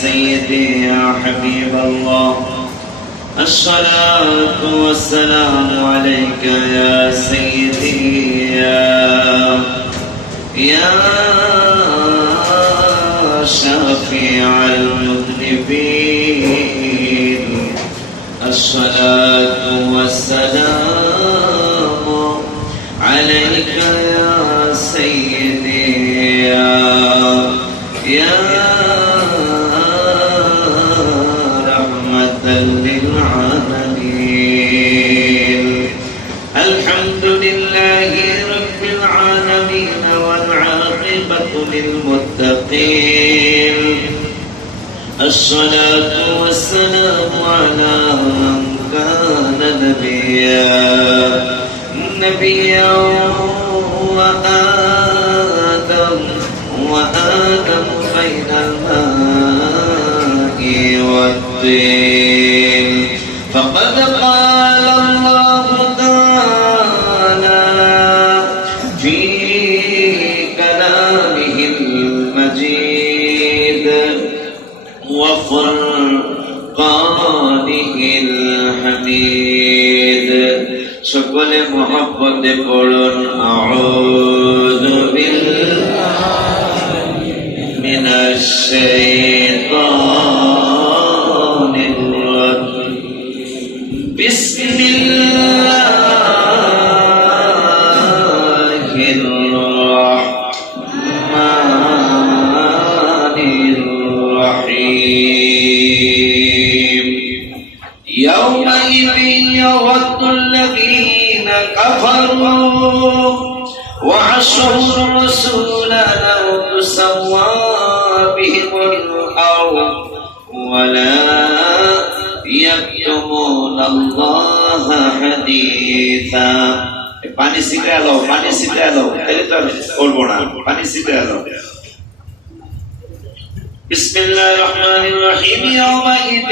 سيدي يا حبيب الله الصلاة والسلام عليك يا سيدي يا شفيع المذنبين الصلاة والسلام عليك يا سيدي يا رحمة للعالمين الحمد لله رب العالمين والعاقبة للمتقين الصلاة والسلام على من كان نبيا وآدم بين الماء والطين فقد قال الله تعالى في كلامه المجيد وفرقانه الحميد সকল মহব্বতে পড়ুন আউযু বিল্লাহি মিনাশ শাইতানির রাজীম বিসমিল্লাহির রাহমানির রহিম ইয়াওমাইযিন ইয়াওয়াদ্দু الذين كفروا وعصوا الرسول لو تسوى بهم الأرض ولا يكتمون الله حديثا পানি ছিটিয়ে দাও তাহলে তো বলবো না পানি ছিটিয়ে দাও بسم الله الرحمن الرحيم يومئذ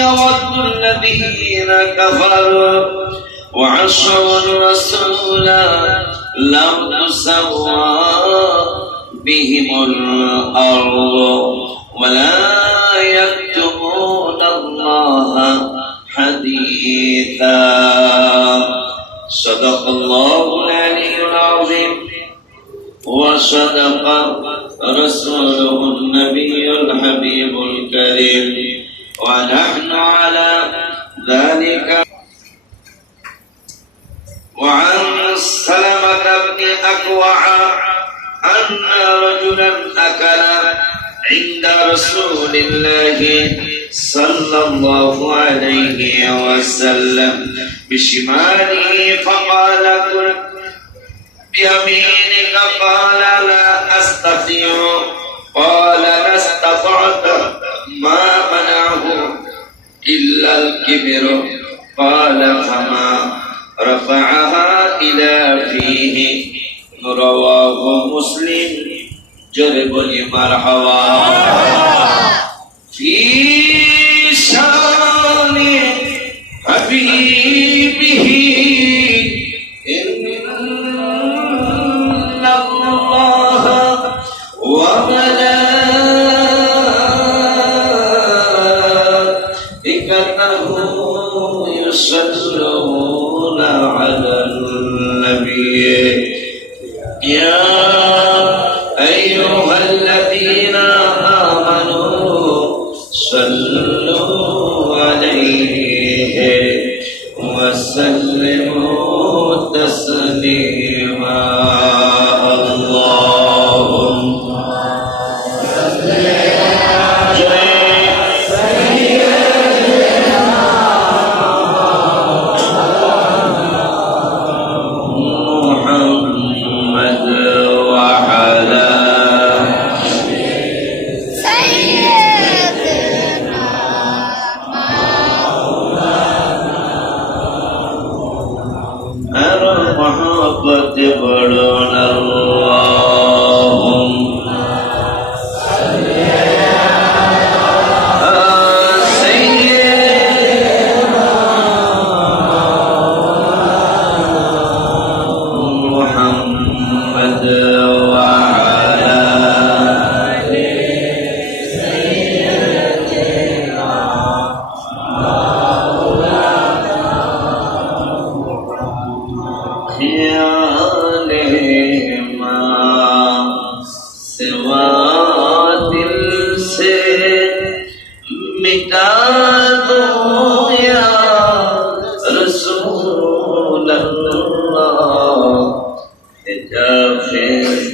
يود الذين كفروا وعصوا الرسول لو تسوى بهم الأرض ولا يكتمون الله حديثا صدق الله العلي العظيم وصدق رسوله النبي الحبيب الكريم ونحن على ذلك وعن سلمة بن أكوع أن رجلا أكل عند رسول الله صلى الله عليه وسلم بشماله فقال كل بيمينك قال لا أستطيع قال لا استطعت ما منعه إلا الكبر قال فما رفعها إلى فيه رواه مسلم جرب مرحبا في شان حبيبه يصلون على النبي يا أيها الذين آمنوا صلوا عليه وسلموا تسليما اللهم صل मिटा दो या रसूल अल्लाह, हिजाबे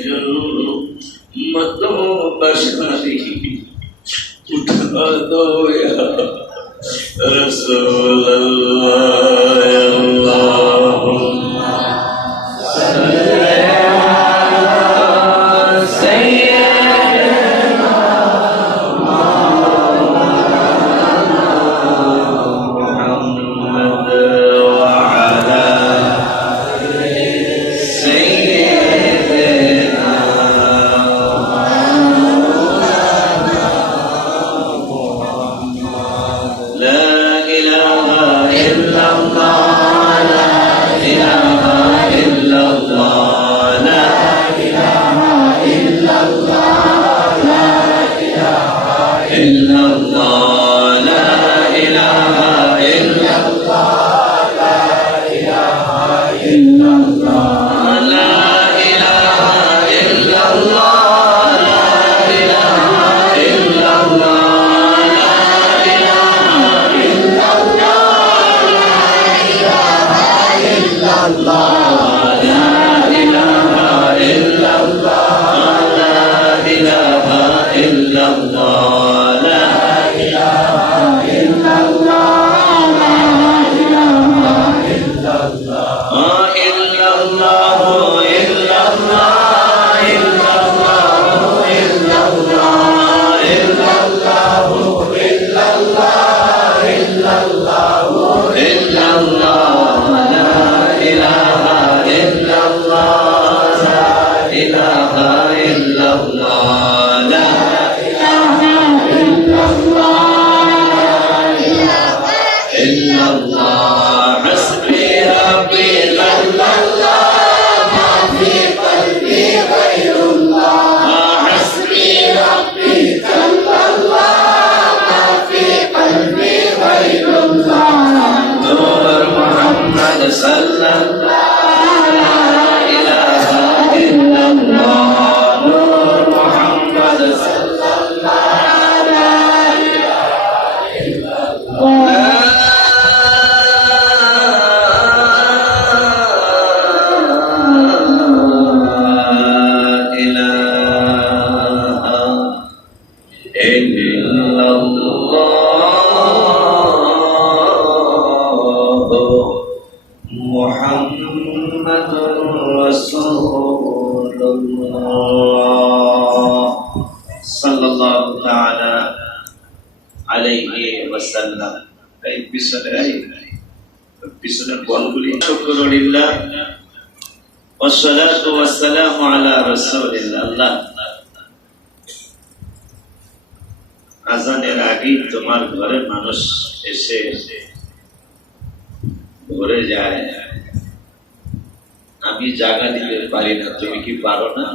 जुल्मतो बशरी उठा दो या रसूल अल्लाह। আজানের আগেই তোমার ঘরে মানুষ এসে ঘরে যায়, আমি জায়গা দিতে পারি না, তুমি কি পারো না?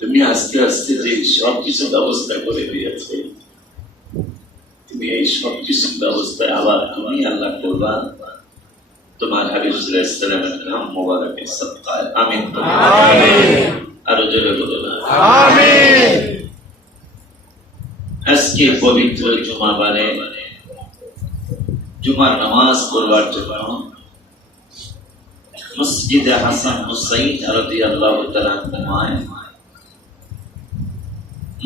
তুমি আস্তে আস্তে যে সবকিছু ব্যবস্থা করে দিয়েছে, তুমি এই সবকিছু ব্যবস্থায় আবার তুমি আল্লাহ করবা তোমার হাবিব সাল্লাল্লাহু আলাইহি ওয়াসাল্লামের নাম মোবারকের সাদকায়। আমিন। আরো জোরে বলুন আমিন। আজকে পবিত্র জুমাবারে জুমার নামাজ পড়বার জন্য মসজিদে হাসান হুসাইন রাদিয়াল্লাহু তাআলা আনহুমায়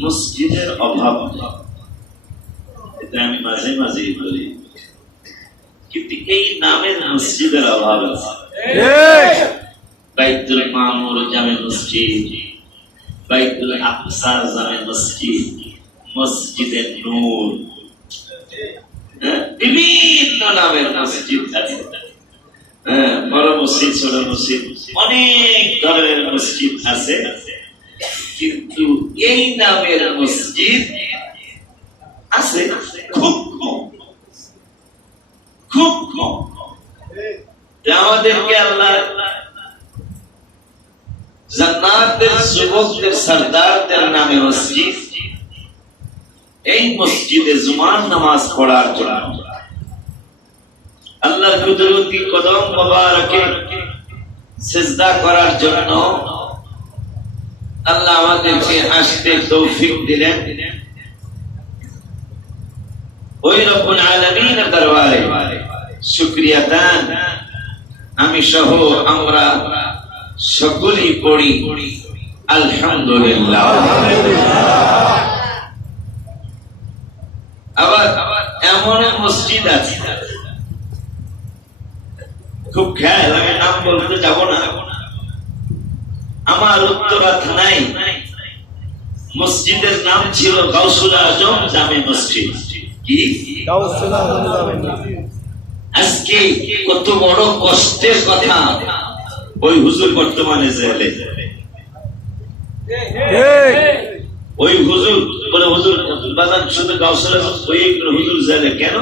মসজিদের অভাব নেই, এটা আমি মাঝে মাঝেই বলি, কিন্তু এই নামের মসজিদের অভাব আছে। বাইতুল মামুর জামে মসজিদ, বাইতুল আকসা জামে মসজিদ, মসজিদে নূর, বিভিন্ন নামের মসজিদ আছে। বড় মসজিদ, ছোট মসজিদ, অনেক ধরনের মসজিদ আছে, কিন্তু এই নামের মসজিদ আছে খুব কম, খুব কম। আমাদেরকে আল্লাহ জান্নাতের যুবকদের সরদারদের নামে মসজিদ, এই মসজিদে জুমার নামাজ পড়ার জন্য আল্লাহর কুদরতি কদম মোবারকে সিজদা করার জন্য আল্লাহ আমাদেরকে আসতে তৌফিক দিলেন। ওই রব্বুল আলামিনের দরবারে শুকরিয়া দান আমি সহ আমরা সকলেই পড়ি আলহামদুলিল্লাহ। আবার এমন মসজিদ আছে, খুব খেয়াল, আমি নাম বলতে যাব না, আমার উত্তরা থানায় মসজিদের নাম ছিল গাউসুল আজম জামে মসজিদ। কি গাউসুল আজম জামে মসজিদ? আজকে কত বড় কষ্টের কথা, ওই হুজুর বর্তমানে জেলে। ওই হুজুর বলে হুজুর বাজান শুধু গাউসুল আজম, ওই হুজুর জেলে কেন?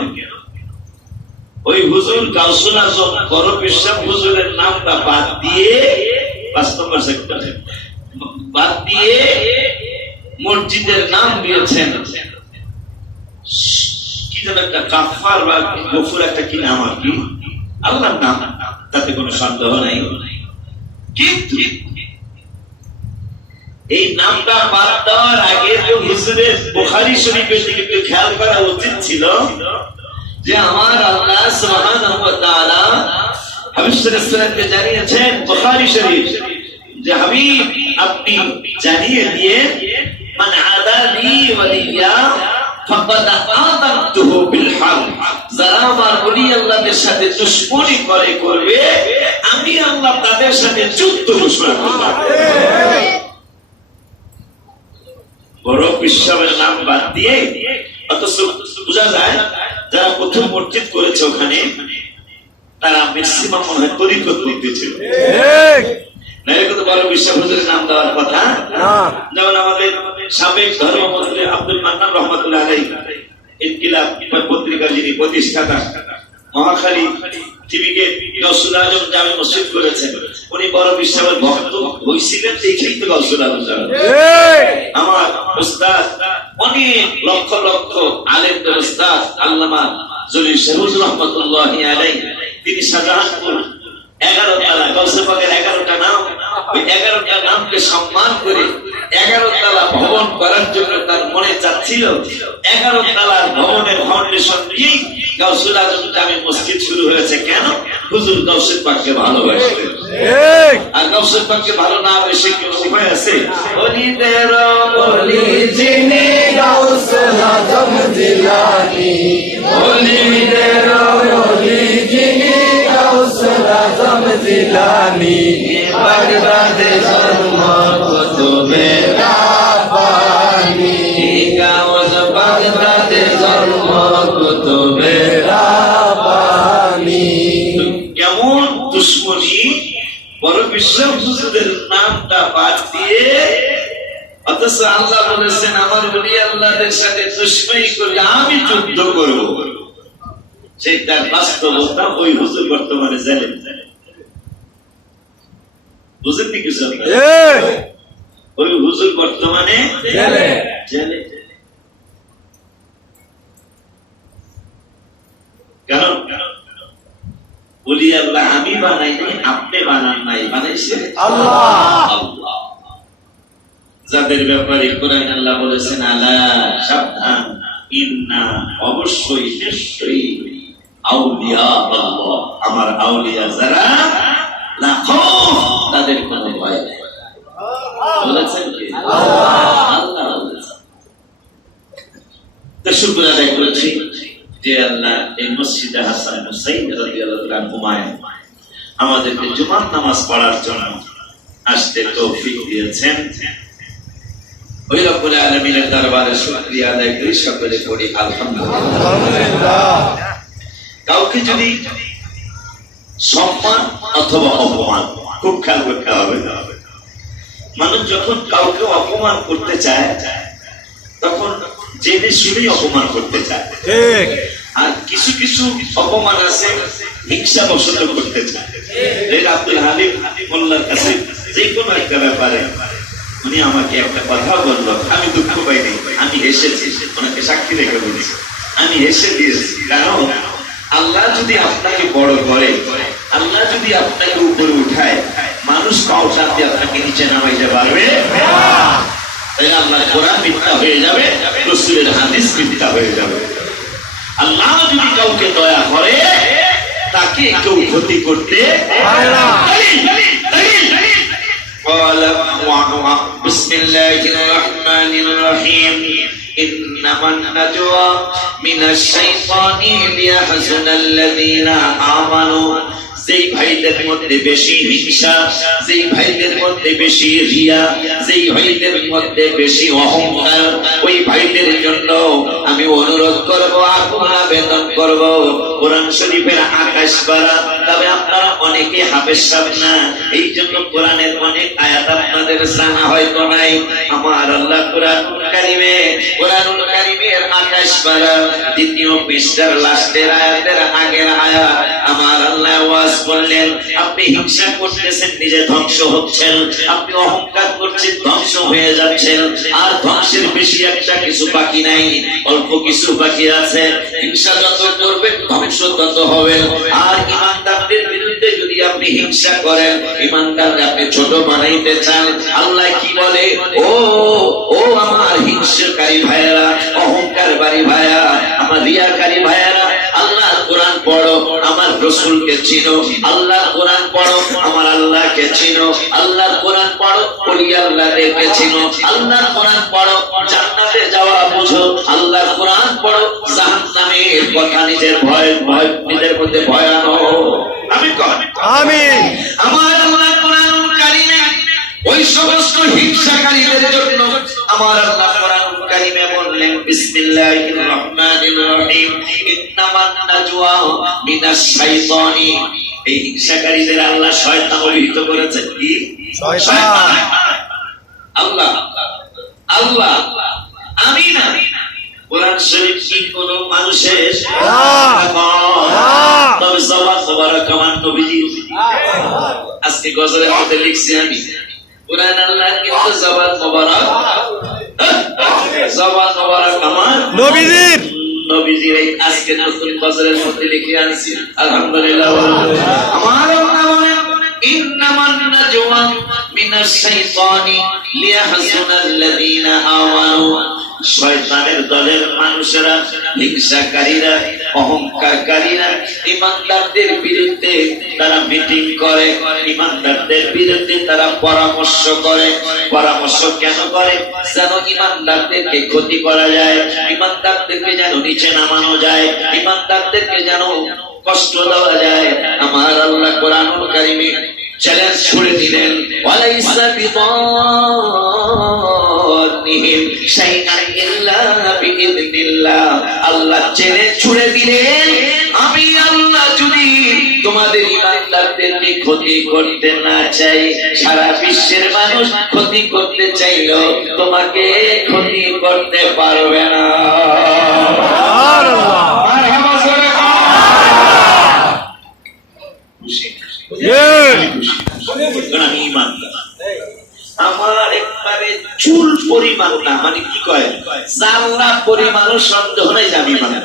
ওই হুজুর গাউসুল আজম বড় বিশ্বাস হুজুরের নামটা বাদ দিয়ে 5 নম্বর সেক্টরে বাদ দিয়ে মসজিদের নাম দিয়েছেন কি যেন একটা কাফার বা গফুর একটা কি নাম, আর কি আল্লাহর নাম, তাতে কোনো সন্দেহ নাই। কিন্তু এই নামটা বাদ দেওয়ার আগে তো হুজুরের বুখারী শরীফের দিকে একটু খেয়াল করা উচিত ছিল যে আমার আল্লাহ সুবহানাহু ওয়া তাআলা হাবিব সাল্লাল্লাহু আলাইহি ওয়াসাল্লামকে জানিয়েছেন বুখারী শরীফ যে হাবিব আপনি জানিয়ে দিয়ে মান আদালি ওয়ালিয়া ফাকাদ আযানতুহু বিল হারব, যারা আমার ওলি আল্লাহদের সাথে দুশমনি করবে আমি আল্লাহ তাদের সাথে যুদ্ধ ঘোষণা করলাম। বড় বিশ্বাসের নাম বাদ দিয়ে অথচ বোঝা যায় যারা প্রথম মসজিদ করেছে ওখানে তারা ম্যাক্সিমাম মনে হয় তরিকত করতে ছিল, বড় বিশ্বাসের নাম দেওয়ার কথা। যেমন আমাদের সাবেক ধর্মমন্ত্রী আব্দুল মান্নান রহমাতুল্লাহ আলাইহি ইনকিলাব পত্রিকা যিনি প্রতিষ্ঠাতা, মহাখালী টিভিকে গাউসুল আজম জামে মসজিদ করেছেন, উনি বড় বিশ্বাসের ভক্ত হয়েছিলেন দেখেই তো গাউসুল আজম জামে। আমার উস্তাদ অনেক লক্ষ লক্ষ আলেমদের উস্তাদ আল্লামা জলিল শাহুজ রহমাতুল্লাহি আলাইহি, তিনি শাহজাহানপুর 11 তালা গাউসে পাকের 11টা নাম, ওই 11টা নামকে সম্মান করে 11 তালা ভবন করার জন্য তার মনে চাচ্ছিল। 11 তালার ভবনের ফাউন্ডেশন দিয়ে গাউসুল আজম জামে মসজিদ শুরু হয়েছে। কেন? হুজুর গাউসে পাককে ভালোবাসতেন। আর গাউসে পাককে ভালো না বেশি কি উপায় আছে? ওলিদের ওলি যিনি গাউসুল আজম জিলানী, ওলিদের ওলি যিনি গাউসুল আজম জিলানী, বাগদাদে জন্ম কুতুবে রাব্বানী, গাউস বাগদাদে জন্ম কুতুবে রাব্বানী। কেমন দুশমনি, বড় বিশ্বাস হুজুরের নামটা বাদ দিয়ে, অথচ আল্লাহ বলেছেন আমার ওলি আল্লাহদের সাথে দুশমনি করে আমি যুদ্ধ করব। সেটার বাস্তবতা ওই হুজুর বর্তমানে জেলে। বুঝেন কি কিছু? ওই হুজুর বর্তমানে জেলে। কারণ ওলি আল্লাহ আমি বানাই নাই, আপনি বানান নাই, বানাইছে আল্লাহ। যাদের ব্যাপারে কোরআন আল্লাহ বলেছেন আলা সাবধান, ইন্না অবশ্যই নিশ্চয়ই আউলিয়া আল্লাহ, আমার আউলিয়া যারা লা খাউফ, তাদের কোনো ভয় নেই। বলেছেন কি আল্লাহ বলেছেন। তো শুকর আদায় করেছি যে আল্লাহ এই মসজিদে হাসান হুসাইন রাদিয়াল্লাহু তাআলা আনহুমায় আমাদেরকে জুমার নামাজ পড়ার জন্য আসতে তৌফিক দিয়েছেন। ওই রব্বুল আলামিনের দরবারে শুকরিয়া আদায় করি, সকলে পড়ি আলহামদুলিল্লাহ। কাউকে যদি সম্মান অথবা অপমান, খুব খেয়াল করতে হবে, মানুষ যখন কাউকে অপমান করতে চায় তখন জেনে শুনেই অপমান করতে চায়। আর কিছু কিছু অপমান আছে হিংসা বশত করতে চায়। আব্দুল হালিম মোল্লার কাছে যে কোনো একটা ব্যাপারে উনি আমাকে একটা কথা বললো, আমি দুঃখ পাইনি, আমি হেসেছি, ওনাকে সাক্ষী রেখে বলেছি, আমি হেসে দিয়েছি। কারণ আল্লাহ যদি আপনাকে বড় করে, আল্লাহ যদি আপনাকে উপরে উঠায়, মানুষ পাও সাথে আপনাকে নিচে নামাইতে পারবে? তাই আল্লাহ কোরআন মিথ্যা হয়ে যাবে, রাসূলের হাদিস মিথ্যা হয়ে যাবে। আল্লাহ যদি কাউকে দয়া করে, তাকে কেউ ক্ষতি করতে পারে না। বিসমিল্লাহির রহমানির রহিম। ইন্নামান নাজওয়া মিনাশ শাইতানি লিয়াহজুনাল্লাযীনা আমানু। যেই ভাইদের মধ্যে বেশি হিংসা, যেই ভাইদের মধ্যে বেশি রিয়া, যেই ভাইদের মধ্যে বেশি অহংকার, ওই ভাইদের জন্য আমি অনুরোধ করব, আকুল আবেদন করব, কোরআন শরীফের আকাশ পারা। তবে আপনারা অনেকে হাফেজ সাহেব না, এই জন্য কোরআনের অনেক আয়াত আপনাদের জানা হয়তো নাই। আমার আল্লাহ কোরআনুল কারীমের আকাশ পারা দ্বিতীয় পৃষ্ঠার লাস্টের আয়াতের আগের আয়াত আমার আল্লাহ ওয়াজ বললেন, আপনি হিংসা করতেছেন, নিজে ধ্বংস হচ্ছেন, আপনি অহংকার করছেন, ধ্বংস হয়ে যাচ্ছেন। আর ধ্বংসের বেশি একটা কিছু বাকি নাই, অল্প কিছু বাকি আছে। হিংসা যত করবেন ধ্বংস তত হবেন। আর ইমানদারদের বিরুদ্ধে যদি আপনি হিংসা করেন, ইমানদারকে আপনি ছোট বানাইতে চান, আল্লাহ কি বলে, ও আমার হিংসাকারী ভাইয়েরা, অহংকারী ভাইয়া, আমার রিয়াকারী ভাইয়েরা, আল্লাহ কোরআন পড়ো, আমার রাসূলকে চিনো। আল্লাহ কোরআন পড়ো, আমার আল্লাহকে চিনো। আল্লাহ কোরআন পড়ো, ওলি আল্লাহদেরকে চিনো। আল্লাহ কোরআন পড়ো, জান্নাতে যাওয়া বুঝো। আল্লাহ কোরআন পড়ো, জাহান্নামের কথা নিজের নিজের মধ্যে ভয় আনো। আমিন। আমার আল্লাহ কোরআনুল কারীমে ওই সমস্ত হিংসাকারীদের জন্য আমার আল্লাহ কোরআনুল কারীমে বললেন, বিসমিল্লাহির রহমানির রহিম। ইন্নামান নাজওয়া মিনাশ শাইতানি। এই হিংসাকারীদের আল্লাহ শয়তান অভিহিত করেছেন। কি? শয়তান। আল্লাহ আমি না। কোরআন শরীফ কি কোন মানুষের? তবে সবার কামান নবীজি। আজকে গজলের মধ্যে লিখছি আমি, কোরআন আল্লাহ কিন্তু জবান মোবারক কামান নবীজির। নবীজির আজকে নতুন গজলের মধ্যে লিখে আনছি, আলহামদুলিল্লাহ। আমার আল্লাহ বলেন, ইন্নামান নাজওয়া মিনাশ শাইতানি লিয়াহজুনাল্লাযীনা আমানু। শয়তানের দলের মানুষেরা, হিংসাকারীরা, অহংকারীরা ইমানদারদের বিরুদ্ধে তারা মিটিং করে, ইমানদারদের বিরুদ্ধে তারা পরামর্শ করে। পরামর্শ কেন করে? যেন ইমানদারদেরকে ক্ষতি করা যায়, ইমানদারদেরকে যেন নিচে নামানো যায়, ইমানদারদেরকে যেন কষ্ট দেওয়া যায়। আমার আল্লাহ কোরআনুল কারীমে চ্যালেঞ্জ ছুড়ে দিলেন, ওয়ালাইসা বিদানিহিম শাইআন ইল্লা বিইذনিল্লাহ। আল্লাহ চ্যালেঞ্জ ছুড়ে দিলেন, আমি আল্লাহ যদি তোমাদের ইমানদারদেরকে ক্ষতি করতে না চাই, সারা বিশ্বের মানুষ ক্ষতি করতে চাইলো তোমাকে ক্ষতি করতে পারবে না। আমার একবারে চুল পরিমাণ না, মানে কি কয়, জাল্লা পরিমাণও সন্দেহ নাই যে আমি মানব।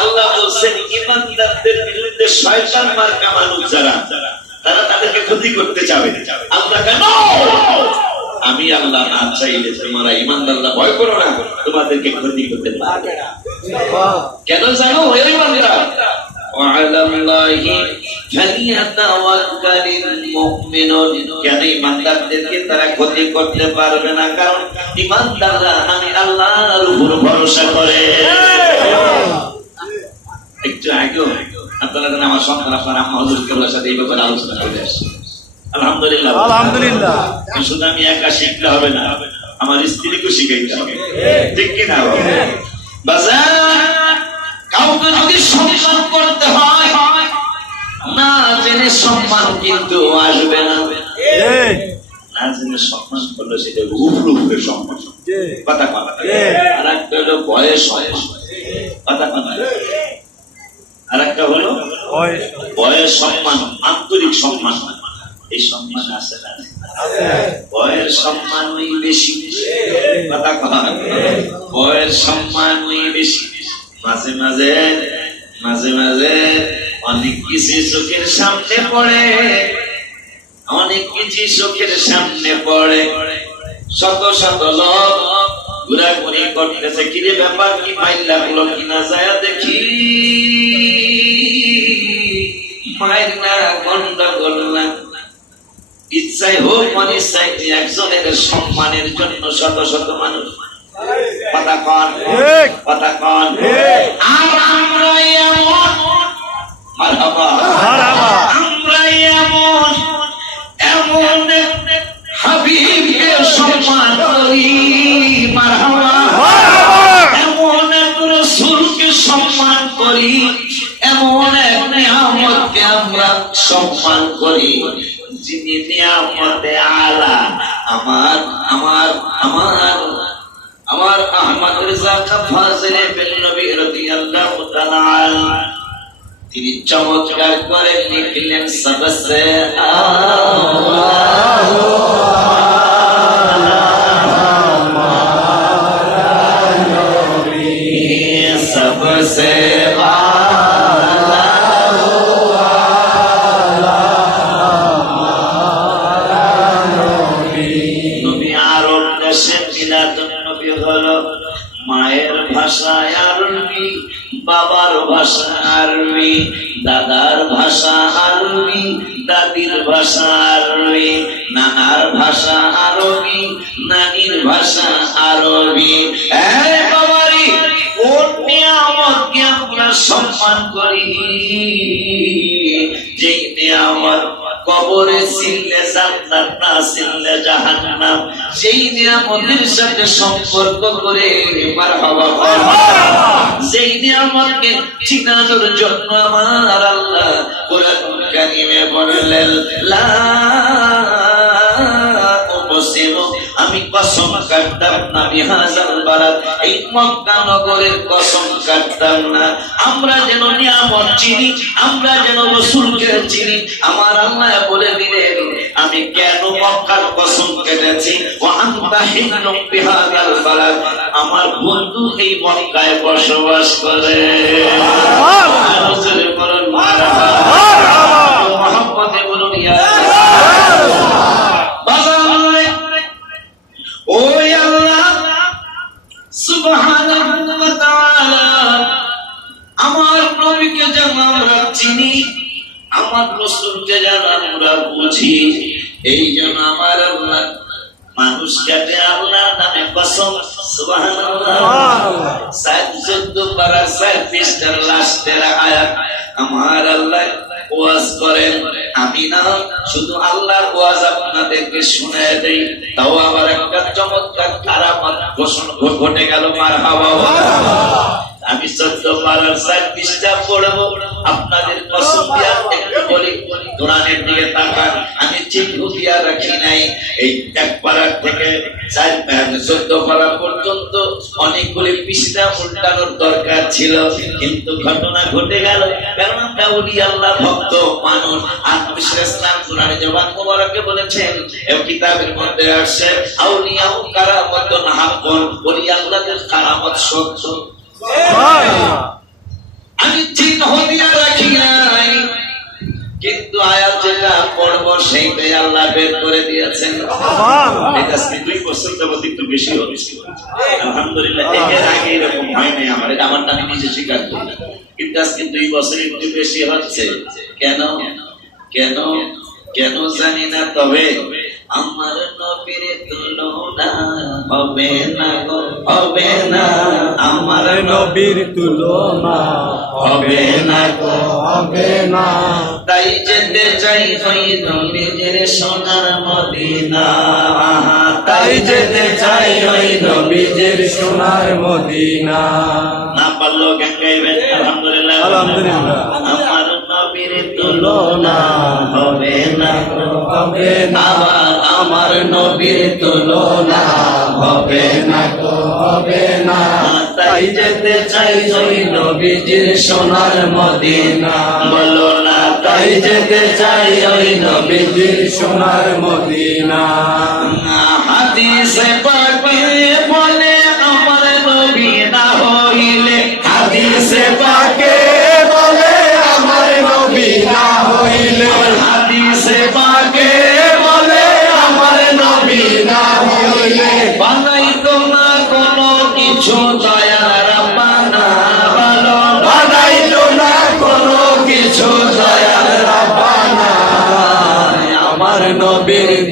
আল্লাহ বলছেন, ইমানদারদের বিরুদ্ধে শয়তান মার্কা মানুষ যারা, তারা তাদেরকে ক্ষতি করতে চাবে। আল্লাহ কেন? আমি আল্লাহ না চাইলে তোমরা ইমানদাররা ভয় করো না, তোমাদেরকে ক্ষতি করতে পারবে না। কেন জানো? ওই ইমানদাররা কেন ইমানদারদেরকে তারা ক্ষতি করতে পারবে না? কারণ ইমানদাররা আমি আল্লাহর উপর ভরসা করে। একটু আগেও আপনারা আমার সন্তান আপনার আম্মা হুজুর কেবলার সাথে এই ব্যাপারে আলোচনা করে আসছে। আলহামদুলিল্লাহ, আলহামদুলিল্লাহ। শুধু আমি একা শিখলে হবে না, আমার স্ত্রীকেও শিখাইতে হবে, ঠিক কিনা? বাজার কাউকে যদি সম্মান করতে হয়, না জেনে সম্মান কিন্তু আসবে না। না জেনে সম্মান করলে সেটা উপরে সম্মান, কথা কথা। আর একটা হলো বয়স, কথা কথা। আর একটা হলো বয়স সম্মান, আন্তরিক সম্মান। এই সম্মান আছে না? বয়ের সম্মান ওই বেশি, কথা কথা। বয়ের সম্মান ওই বেশি। মাঝে মাঝে মাঝে মাঝে অনেক কিছু চোখের সামনে পড়ে, অনেক কিছু চোখের সামনে পড়ে। শত শত লোক ঘোরাঘুরি করতেছে, কিরে ব্যাপার কি মাইল লাগলো কিনা যায় দেখি, মায়ের না গন্ডগোল না। ইচ্ছাই হোক অনিচ্ছাই একজনের সম্মানের জন্য শত শত মানুষ কথা কন কথা কন। আর আমরা এমন মারহাবা আমরা এমন এমন হাবিবকে সম্মান করি, মারহাবা এমন এক রাসূলকে সম্মান করি, এমন এক নিয়ামতকে আমরা সম্মান করি যিনি নিয়ামতে আলা। আমার আমার আমার আমার আহমদ রেজা ফাজিলে বিন নবী রাদিয়াল্লাহু তাআলা তিনি চমৎকার করে লিখলেন সবসে सबसे নবী আরব দেশের মিলাদুন নবী হলো মায়ের ভাষা আরবি, বাবার ভাষা আরবি, দাদার ভাষা আরবি, দাদির ভাষা আরবি, নানার ভাষা আরবি, নানির ভাষা আরবি। এই বাবারি কোন নিয়ামতকে আমরা সম্মান করি, যে নিয়ামত কবরে ছিললে জান্নাত, না ছিললে জাহান্নাম, সেই নিয়ামতের সাথে সম্পর্ক করে মারহাবা যেই নিয়ামতকে চিনানোর জন্য আমার আল্লাহ কোরআন কারীমে বললেন লা উকসিমু, আমি কসম কাটতাম না বিহাজাল বারাত, এই মক্কা নগরের কসম কাটতাম না। আমরা যেন নিয়ামত চিনি, আমরা যেন রাসূলকে চিনি, আমার আল্লাহ বলে দিলেন আমি কেন মক্কার কসম কেটেছি। ওয়া আনতা হিল্লুম বিহাজাল বারাত, আমার বন্ধু এই মক্কায় বসবাস করে। রাসূলের বলেন মারহাবা, মুহাম্মদে বলুন ইয়া সুবহানাহু ওয়া তাআলা। আমার নবীকে যেন আমরা চিনি, আমার রাসূলকে যেন আমরা বুঝি, এই জন্য আমার আল্লাহ মানুষ কাটে আল্লাহর নামে কসম। সুবহানাল্লাহ। 14 পারা 6 পৃষ্ঠার লাস্টের আয়াত আমার আল্লাহ ওয়াজ করেন। আমি না শুধু আল্লাহর ওয়াজ আপনাদেরকে শুনায় দেই, তাও আবার একটা চমৎকার কারামত ঘটে গেল। মারহাবা। আমি 14 পারার 7 পৃষ্ঠা পড়বো, আপনাদের কসম দিয়া একটু বলি, কোরআনের দিকে তাকান। আমি ঠিক হুদিয়া রাখি নাই, এই 1 পারার থেকে 14 পারা পর্যন্ত অনেকগুলি পৃষ্ঠা উল্টানোর দরকার ছিল, কিন্তু ঘটনা ঘটে গেল। কারণ আমরা ওলি আল্লাহ ভক্ত মানুষ। আর নবী ইসলাম কোরআনে জবান মোবারকে বলেছেন, এই কিতাবের মধ্যে আসছে আউলিয়া ও কারামাতুন হাক্কুন, ওলি আল্লাহদের কারামত সত্য। আমি ঠিক হুদিয়া রাখি নাই, কিন্তু আয়াত যেটা পড়বো সেইটাই আল্লাহ বের করে দিয়েছেন। এটা 2 বছর যাবত একটু বেশি হচ্ছে, আলহামদুলিল্লাহ। এর আগে এরকম হয় নাই আমার, এটা আমারটা আমি নিজে স্বীকার করি, কিন্তু আজকে 2 বছর একটু বেশি হচ্ছে। কেন কেন কেন জানি না, তবে আমার নবীর তুলনা হবে না গো, হবে না। আমার নবীর তুলনা হবে না গো, হবে না। তাই যেতে চাই ওই নবীর সোনার মদিনা, তাই যেতে চাই ওই নবীর সোনার মদিনা। না পারলো গান গাইবেন, আলহামদুলিল্লাহ আলহামদুলিল্লাহ। আমার নবীর তুলনা হবে না গো, হবে না। আমার নবীর তুলনা হবে না গো, হবে না। তাই যেতে চাই ওই নবীজির সোনার মদিনা, বলো না। তাই যেতে চাই ওই নবীজির সোনার মদিনা। হাদিসে পাকে বলে আমার নবী না হইলে, হাদিস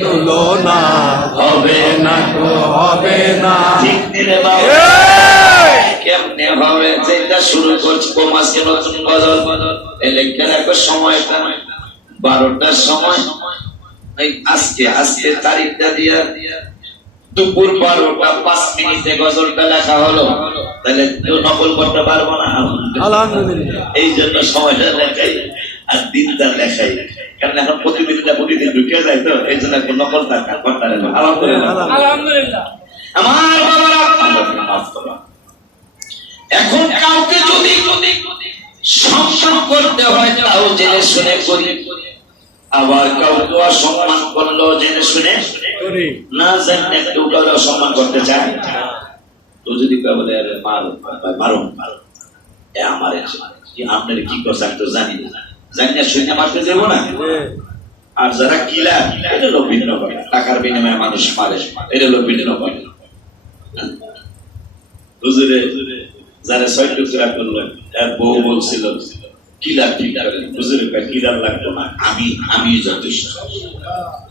তুলনা হবে না তো হবে না। ঠিক দিলে কেমনে হবে যেটা শুরু করছি মাসকে নতুন গজল লেখা রাখো সময়টা 12টার সময় আজকে আজকে তারিখটা দিয়া দুপুর 12টা 5 মিনিটে গজলটা লেখা হলো, তাহলে কেউ নকল করতে পারবো না। আলহামদুলিল্লাহ। এই জন্য সময়টা লেখাই আর দিনটা লেখাই, কারণ এখন প্রতিদিনটা প্রতিদিন ঢুকে যায়, তো এই জন্য নকল থাকা করতে পারে না। আলহামদুলিল্লাহ। আমার বাবারা মাফ করো। এখন কাউকে যদি সম্মান করতে হয় তাও জেনে শুনে করি, আবার কাউকে অসম্মান করলো জেনে শুনে না জানে কেউ কাউকে অসম্মান করতে চায়। তো যদি কেউ বলে মারো মারো মারো আমার আপনার কি করছে আমি তো জানি না, জানি না শুনে মারতে যাবো না। আর যারা কিলা এটা হলো ভিন্ন করে, টাকার বিনিময়ে মানুষ মারে, এটা হলো ভিন্ন করে। হুজুরে যারা 6 টুকরা করলো বউ বলছিল কিলা ঠিক করেন, হুজুরে কিলার লাগতো না, আমি যথেষ্ট।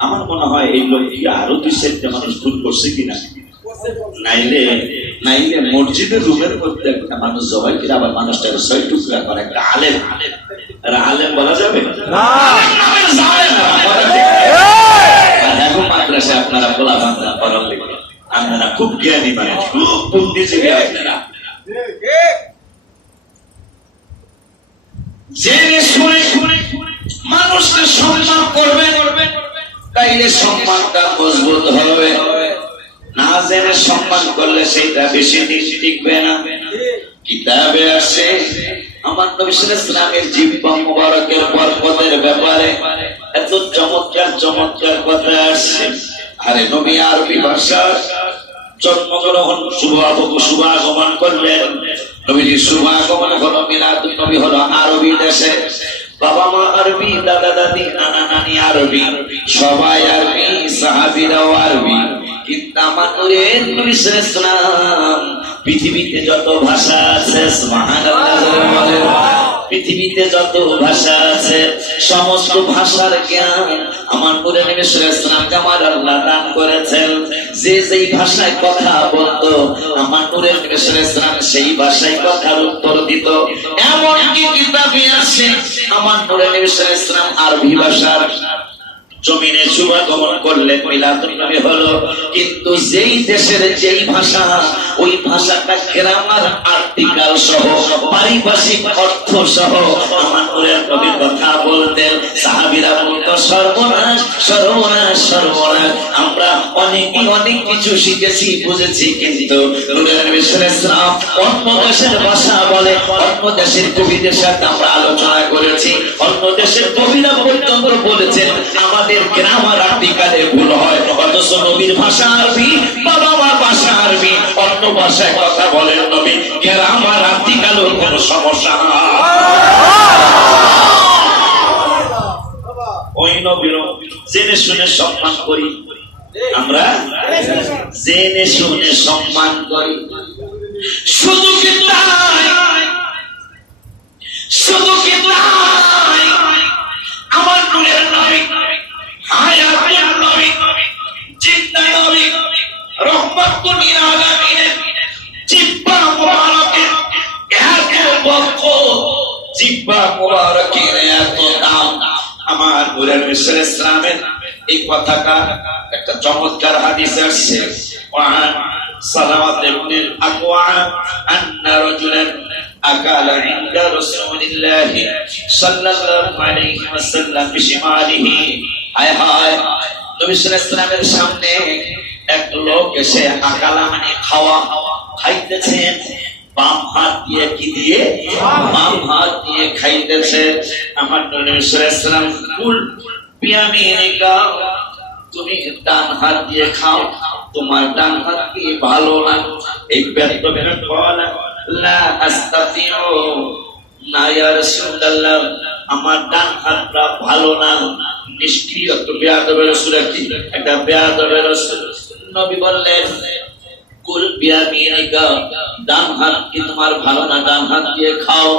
আমার মনে হয় এই লোক আরো 2-4টা মানুষ ভুল করছে কিনা, নাইলে মসজিদের রুমের মধ্যে একটা মানুষ জবাই করে আবার মানুষটাকে 6 টুকরা করে একটা আলেম আলেম বলা যাবে না। এখন মাদ্রাসা আপনারা বলা বান্ধা করার লেগে আপনারা খুব জ্ঞানী মানুষ, খুব বুদ্ধিজীবী আপনারা, জেনে শুনে মানুষকে সম্মান করবেন, তাইলে সম্মানটা মজবুত হবে। না জেনে সম্মান করলে সেটা বেশি দিন টিকবে না। কিতাবে আসে আমার নবী সাল্লাল্লাহু আলাইহি ওয়াসাল্লামের জিহ্বা মুবারকের বরকতের ব্যাপারে এত চমৎকার কথা আসছে। আরে নবী আরবি ভাষা জন্মগ্রহণ শুভ আগমন করলেন, নবীজির শুভ আগমন হলো মিলাদুন নবী হলো আরবি দেশে, বাবা মা আরবি, দাদা দাদি নানা নানি আরবি, সবাই আরবি, সাহাবীরাও আরবি। কিন্তু আমার নূরের নবী সাল্লাল্লাহু আলাইহি ওয়াসাল্লাম পৃথিবীতে যত ভাষা আছে, সুবহানাল্লাহ, পৃথিবীতে যত ভাষা আছে সমস্ত ভাষার জ্ঞান আমার নূরের নবী সাল্লাল্লাহু আলাইহি ওয়াসাল্লামকে আমার আল্লাহ দান করেছেন। যে যেই ভাষায় কথা বলতো আমার নূরের নবী সাল্লাল্লাহু আলাইহি ওয়াসাল্লাম সেই ভাষায় কথার উত্তর দিত। এমন কি কিতাবে আছে আমার নূরের নবী সাল্লাল্লাহু আলাইহি ওয়াসাল্লাম আরবি ভাষার জমিনে শুভাগমন করলেন, মিলাদুন নবী হলো। কিন্তু যেই দেশের যেই ভাষা, ওই ভাষাটা গ্রামার আর্টিকেল সহ পারিভাষিক অর্থ সহ আমার নূরের নবী কথা বলতেন। সাহাবীরা বলতো সর্বনাশ সর্বনাশ সর্বনাশ। আমরা অনেক কিছু শিখেছি বুঝেছি, কিন্তু নূরের নবী সাল্লাল্লাহু আলাইহি ওয়াসাল্লাম অন্য দেশের ভাষা বলে, অন্য দেশের কবিদের সাথে আমরা আলোচনা করেছি, অন্য দেশের কবিরা পর্যন্ত বলেছেন আমাদের গ্রামার আর্টিকেলে ভুল হয়, অথচ নবীর ভাষা আরবি, বাবা মার ভাষা আরবি, অন্য ভাষায় কথা বলেন নবী, গ্রামার আর্টিকেলের কোনো সমস্যা না। ওই নবীর জেনে শুনে সম্মান করি, আমরা জেনে শুনে সম্মান করি। শুধু কি তাই, শুধু কি তাই, আমার নূরের নবী হায়াতুল নবী, জিন্দা নবী, রহমাতুল লিল আলামিন, জিহ্বা মুবারকের এত বরকত, জিহ্বা মুবারকের এত দাম। আমার নূরের নবী সাল্লাল্লাহু আলাইহি ওয়াসাল্লামের এই কথাটা একটা চমৎকার হাদিসে আসছে। ওয়ান সালামাত ইবনুল আকওয়া আন্না রাজুলান আকালা ইনদা রাসূলিল্লাহি সাল্লাল্লাহু আলাইহি ওয়াসাল্লাম বিশিমালিহি। হায় হায়, নবী সাল্লাল্লাহু আলাইহি ওয়াসাল্লামের সামনে এক লোক এসে আকালা মানে খাওয়া খাইতেছেন, বাম হাত দিয়ে, কি দিয়ে? বাম হাত দিয়ে খাইতেছে। আমার নবী সাল্লাল্লাহু আলাইহি ওয়াসাল্লাম কুল বিয়ামিনিকা, তুমি ডান হাত দিয়ে খাও, তোমার ডান হাত কি ভালো না? এই ব্যক্তিটা বলে লা আস্তাতিউ, না ইয়া রাসূলুল্লাহ, আমার ডান হাতটা ভালো না। নিষ্ক্রিয় তো বেয়াদবের রাসূল, একটা বেয়াদবের রাসূল। নবী বললেন কুল বিয়ামিনিকা, ডান হাত কি তোমার ভালো না? ডান হাত দিয়ে খাও।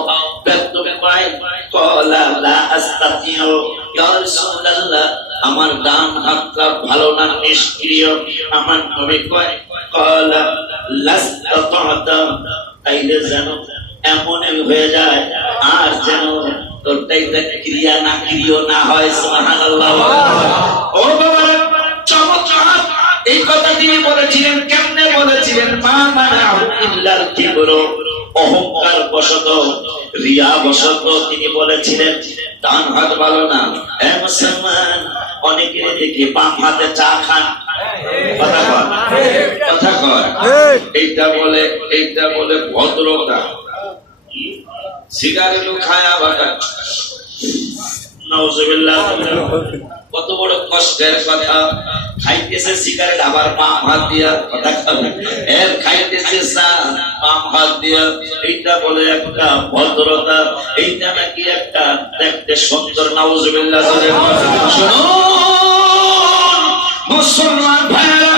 ব্যক্তি কয় কলা লা আস্তাতিউ, ইয়া রাসূলুল্লাহ আমার ডান হাতটা ভালো না নিষ্ক্রিয়? আমার নবী কয় ক্বালা লাস্তাতা, তাইলে যেন এমন হয়ে যায় আর যেন তোরটাইতে ক্রিয়া না ক্রিয়া না হয়। সুবহানাল্লাহ। ও বাবা চমৎকার এই কথা তিনি বলেছিলেন। কেমনে বলেছিলেন? মা মানাহু ইল্লাল কিবরু, অহংকার বশত, রিয়া বশত তিনি বলেছিলেন ডান হাত ভালো না। হে মুসলমান, অনেকে দেখি বাম হাতে চা খান, কথা কর, কথা কর, এইটা বলে ভদ্রতা। সিগারেটও খায় আবার, নাউজুবিল্লাহ। কত বড় কষ্টের কথা। খাইতেছে সিগারেট আবার বাম হাত দিয়া, কথা কবে, এর খাইতেছে চা বাম হাত দিয়া। এইটা বলে একটা ভদ্রতা, এইটা নাকি একটা দেখতে সুন্দর। নাউজুবিল্লাহ। শুনুন মুসলমান ভাইরা,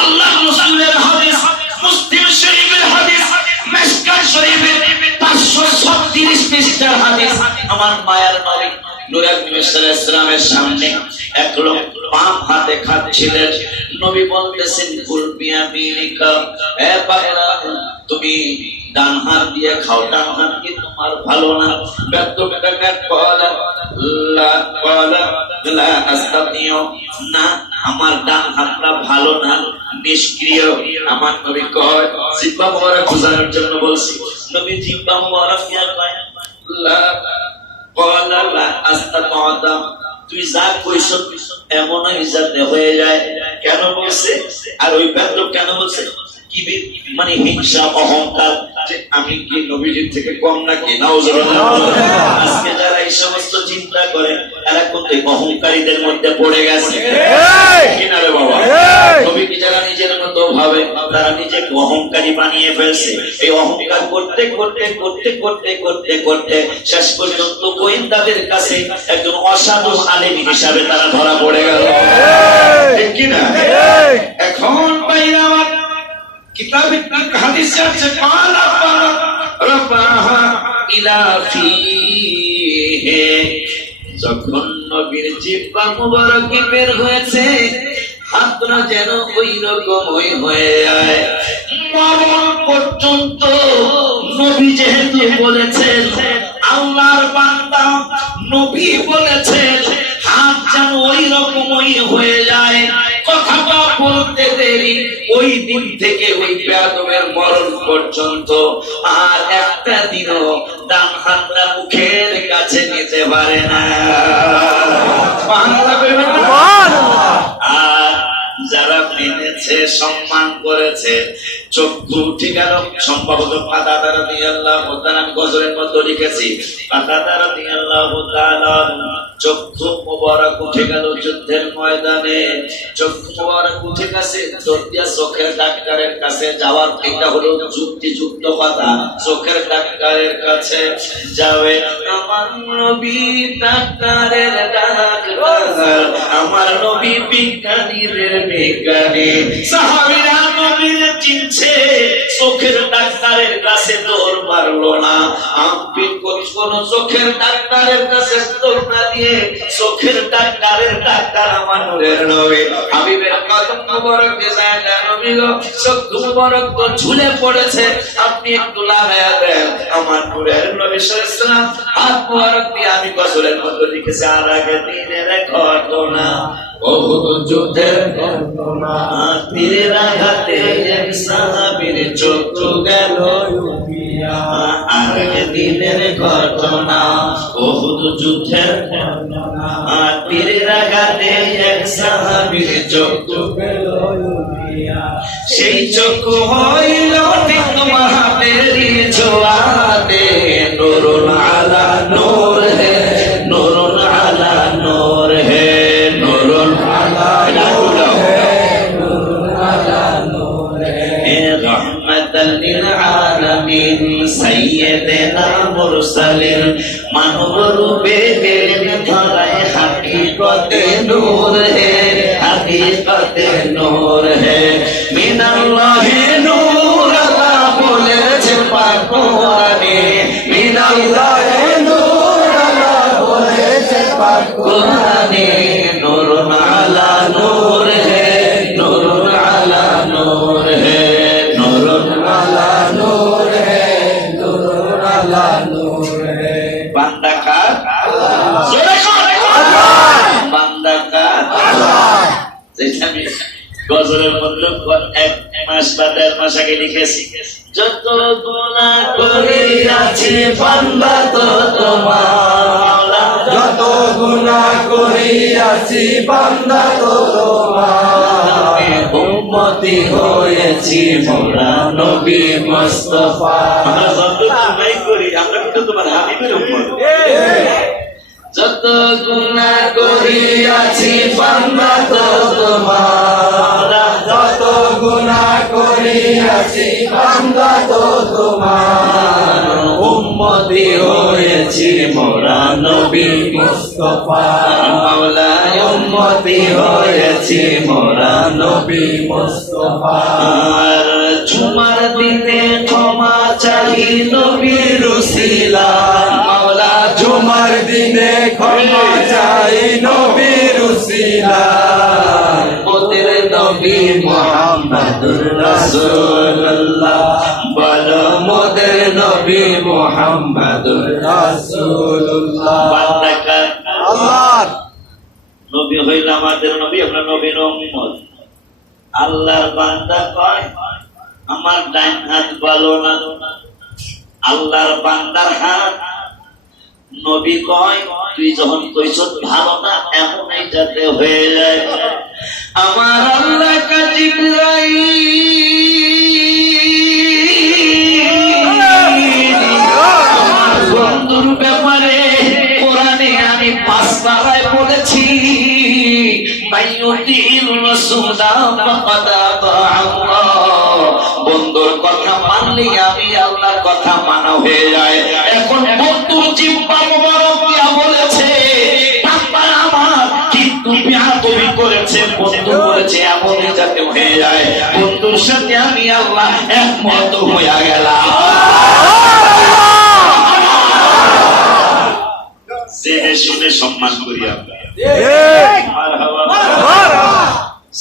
আল্লাহ রাসূলের হাদিস, মুসলিম শরীফের হাদিস, মিশকাত শরীফের 536 পৃষ্ঠার হাদিস। আমার মায়ার নবী নূর আকরাম সাল্লাল্লাহু আলাইহি ওয়াসাল্লামের সামনে এক লোক বাম হাতে খাচ্ছিলেন। নবী বলতেছেন কুল বিয়ামিনিকা, এ পাগলা তুমি ডান হাত দিয়ে খাও, ডান হাত কি তোমার ভালো না? বেদুটাকে বলা লা আস্তাতিউ, না আমার ডান হাতটা ভালো না, নিষ্ক্রিয়। আমার নবী কয় জিহ্বা মোবারক খোঁজানোর জন্য বলছি। নবী জিহ্বা মোবারক দিয়া কয় লা ক্বালা লা আস্তাতা'তা, তুই যা কইছ এমন ইজাতে হয়ে যায়। কেন বলছে? আর ওই বেদক কেন বলছে? কিবির মানে হিংসা, অহংকার, যে আমি কি নবীজির থেকে কম নাকি? নাউজুবিল্লাহ। আজকে যারা এই সমস্ত চিন্তা করে এরা কিন্তু অহংকারীদের মধ্যে পড়ে গেছে, কিনা রে বাবা? নবীকে যারা নিজের মতো ভাবে তারা নিজেকে অহংকারী বানিয়ে ফেলছে। এই অহংকার করতে করতে করতে করতে করতে করতে শেষ পর্যন্ত গোয়েন্দাদের কাছে একজন অসাধু আলেম হিসাবে তারা ধরা পড়ে গেল, ঠিক কিনা? এখন ভাইরা আমার কিতাবে হাদিসে আছে ক্বালা রাফাহা ইলা ফিহি, যখন নবীর জিহ্বা মুবারক বের হয়েছে হাতটা যেন ওই রকমই হয়ে যায়। মরণ পর্যন্ত নবী যেহেতু বলেছেন, আল্লাহর বান্দা নবী বলেছেন হাত যেন ওই রকমই হয়ে যায়, কথাটা বলতে দেরি ওই দিন থেকে ওই বেয়াদবের মরণ পর্যন্ত আর একটা দিনও ডান হাতটা মুখের কাছে নিতে পারে না। আর যারা মেনেছে, সম্মান করেছে, চক্ষু ঠিক গেল। সম্ভবত কাতাদা রাদিয়াল্লাহু তাআলা, আমি গজলের মধ্যে লিখেছি, কাতাদা রাদিয়াল্লাহু তাআলা চক্ষু মোবারক উঠে গেল যুদ্ধের ময়দানে। চক্ষু মোবারক উঠে গেছে, দৌড়িয়া চোখের ডাক্তারের কাছে যাওয়ার, এটা হলো যুক্তিযুক্ত কথা। চোখের ডাক্তারের কাছে যাবে, আমার নবী ডাক্তারের ডাক্তার, আমার নবী বিজ্ঞানীর বিজ্ঞানী। সাহাবীরা নবীর চিনছে, চোখের ডাক্তারের কাছে দৌড় মারলো না। আমি কোন চোখের ডাক্তারের কাছে দৌড় না দিয়ে চোখের ডাক্তারের ডাক্তার আমার নূরের নবী হাবিবের কদম মোবারক যায় না। নবী গো চক্ষু মোবারক তো ঝুলে পড়েছে, আপনি একটু লাগায়া দেন। আমার নূরের নবী সাল্লাল্লাহু আলাইহি ওয়াসাল্লাম হাত মোবারক দিয়ে, আমি গজলের মধ্যে লিখেছি, আর আগে দিনের ঘটনা, বহুত যুদ্ধের ঘটনা, তীরের আঘাতে এক সাহাবীর চক্ষু গেল উঠিয়া। আগে দিনের ঘটনা, বহুত যুদ্ধের ঘটনা, তীরের আঘাতে এক সাহাবীর চক্ষু গেল উঠিয়া। সেই চক্ষু হইল ঠিক তোমার হাতেরই ছোঁয়াতে, নূরুন আলা নূর হে, নূরুন আলা নূর হে, নূরুন আলা নূর হে, নূরুন আলা নূর হে, রহমাতাল লিল আলামিন সাইয়্যিদুনা মুরসালিন, মানব রূপে এলেন ধরায় হাকিকতে নূর হে, হাকিকতে নূর হে, মিনাল্লাহি নূর, আল্লাহ বলেছে পাক কোরআনে, মিনাল্লাহি নূর, আল্লাহ বলেছে পাক কোরআনে। नूर है। বান্দা কার? বান্দা কার? যেটা আমি গজলের মধ্যে এক মাস বা 1.5 মাস আগে লিখেছি, যত গুনাহ করিয়াছি বান্দা তো তোমার, যত গুনাহ করিয়াছি বান্দা তো তোমার, উম্মতি হয়েছি মোরা নবী মুস্তাফা। আমরা যত গুনাহ করি আমরা কিন্তু তোমার হাবিবের উম্মত। যত গুনাহ করিয়াছি বান্দা তো তোমার, যত গুনাহ করিয়াছি বান্দা তো তোমার, উম্মতি হয়েছি মোরা নবী মুস্তাফা। মাওলায় উম্মতি হয়েছি মোরা নবী মুস্তাফা। আর জুমার দিনে ক্ষমা চাহি নবীর উসিলা, মাওলা জুমার দিনে ক্ষমা চাই নবীর উসিলা, মোদের নবী মুহাম্মদুর রাসূলুল্লাহ, বলো মোদের নবী মুহাম্মদুর রাসূলুল্লাহ। বান্দা কার? আল্লাহর। নবী হইল আমাদের নবী, আমরা নবীর উম্মত। আল্লাহর বান্দা কয় আমার ডাইন হাত ভালো না, আল্লাহর বান্দার হাত। নবী কয় তুই যখন কইছ ভালো না, এমনই যাতে হয়ে যায়। আমার আল্লাহ কা জিবরাইল আমার বন্ধুর ব্যাপারে কোরআনে আমি 5 পারায় বলেছি, মাইয়ুতিল রাসূলা ফাকাদ আল্লাহ। বন্ধুর কথা মানলে আমি আল্লাহর কথা মানা হয়ে যায়। এখন বন্ধুর জিহ্বা মোবারক দিয়া বলেছে বাবা আমার, কিন্তু বিয়াদবি করেছে, বন্ধু বলেছে এমনই যাতে হয়ে যায়। বন্ধুর সাথে আমি আল্লাহ একমত হয়ে গেলাম। জেনে শুনে সম্মান করি আমরা।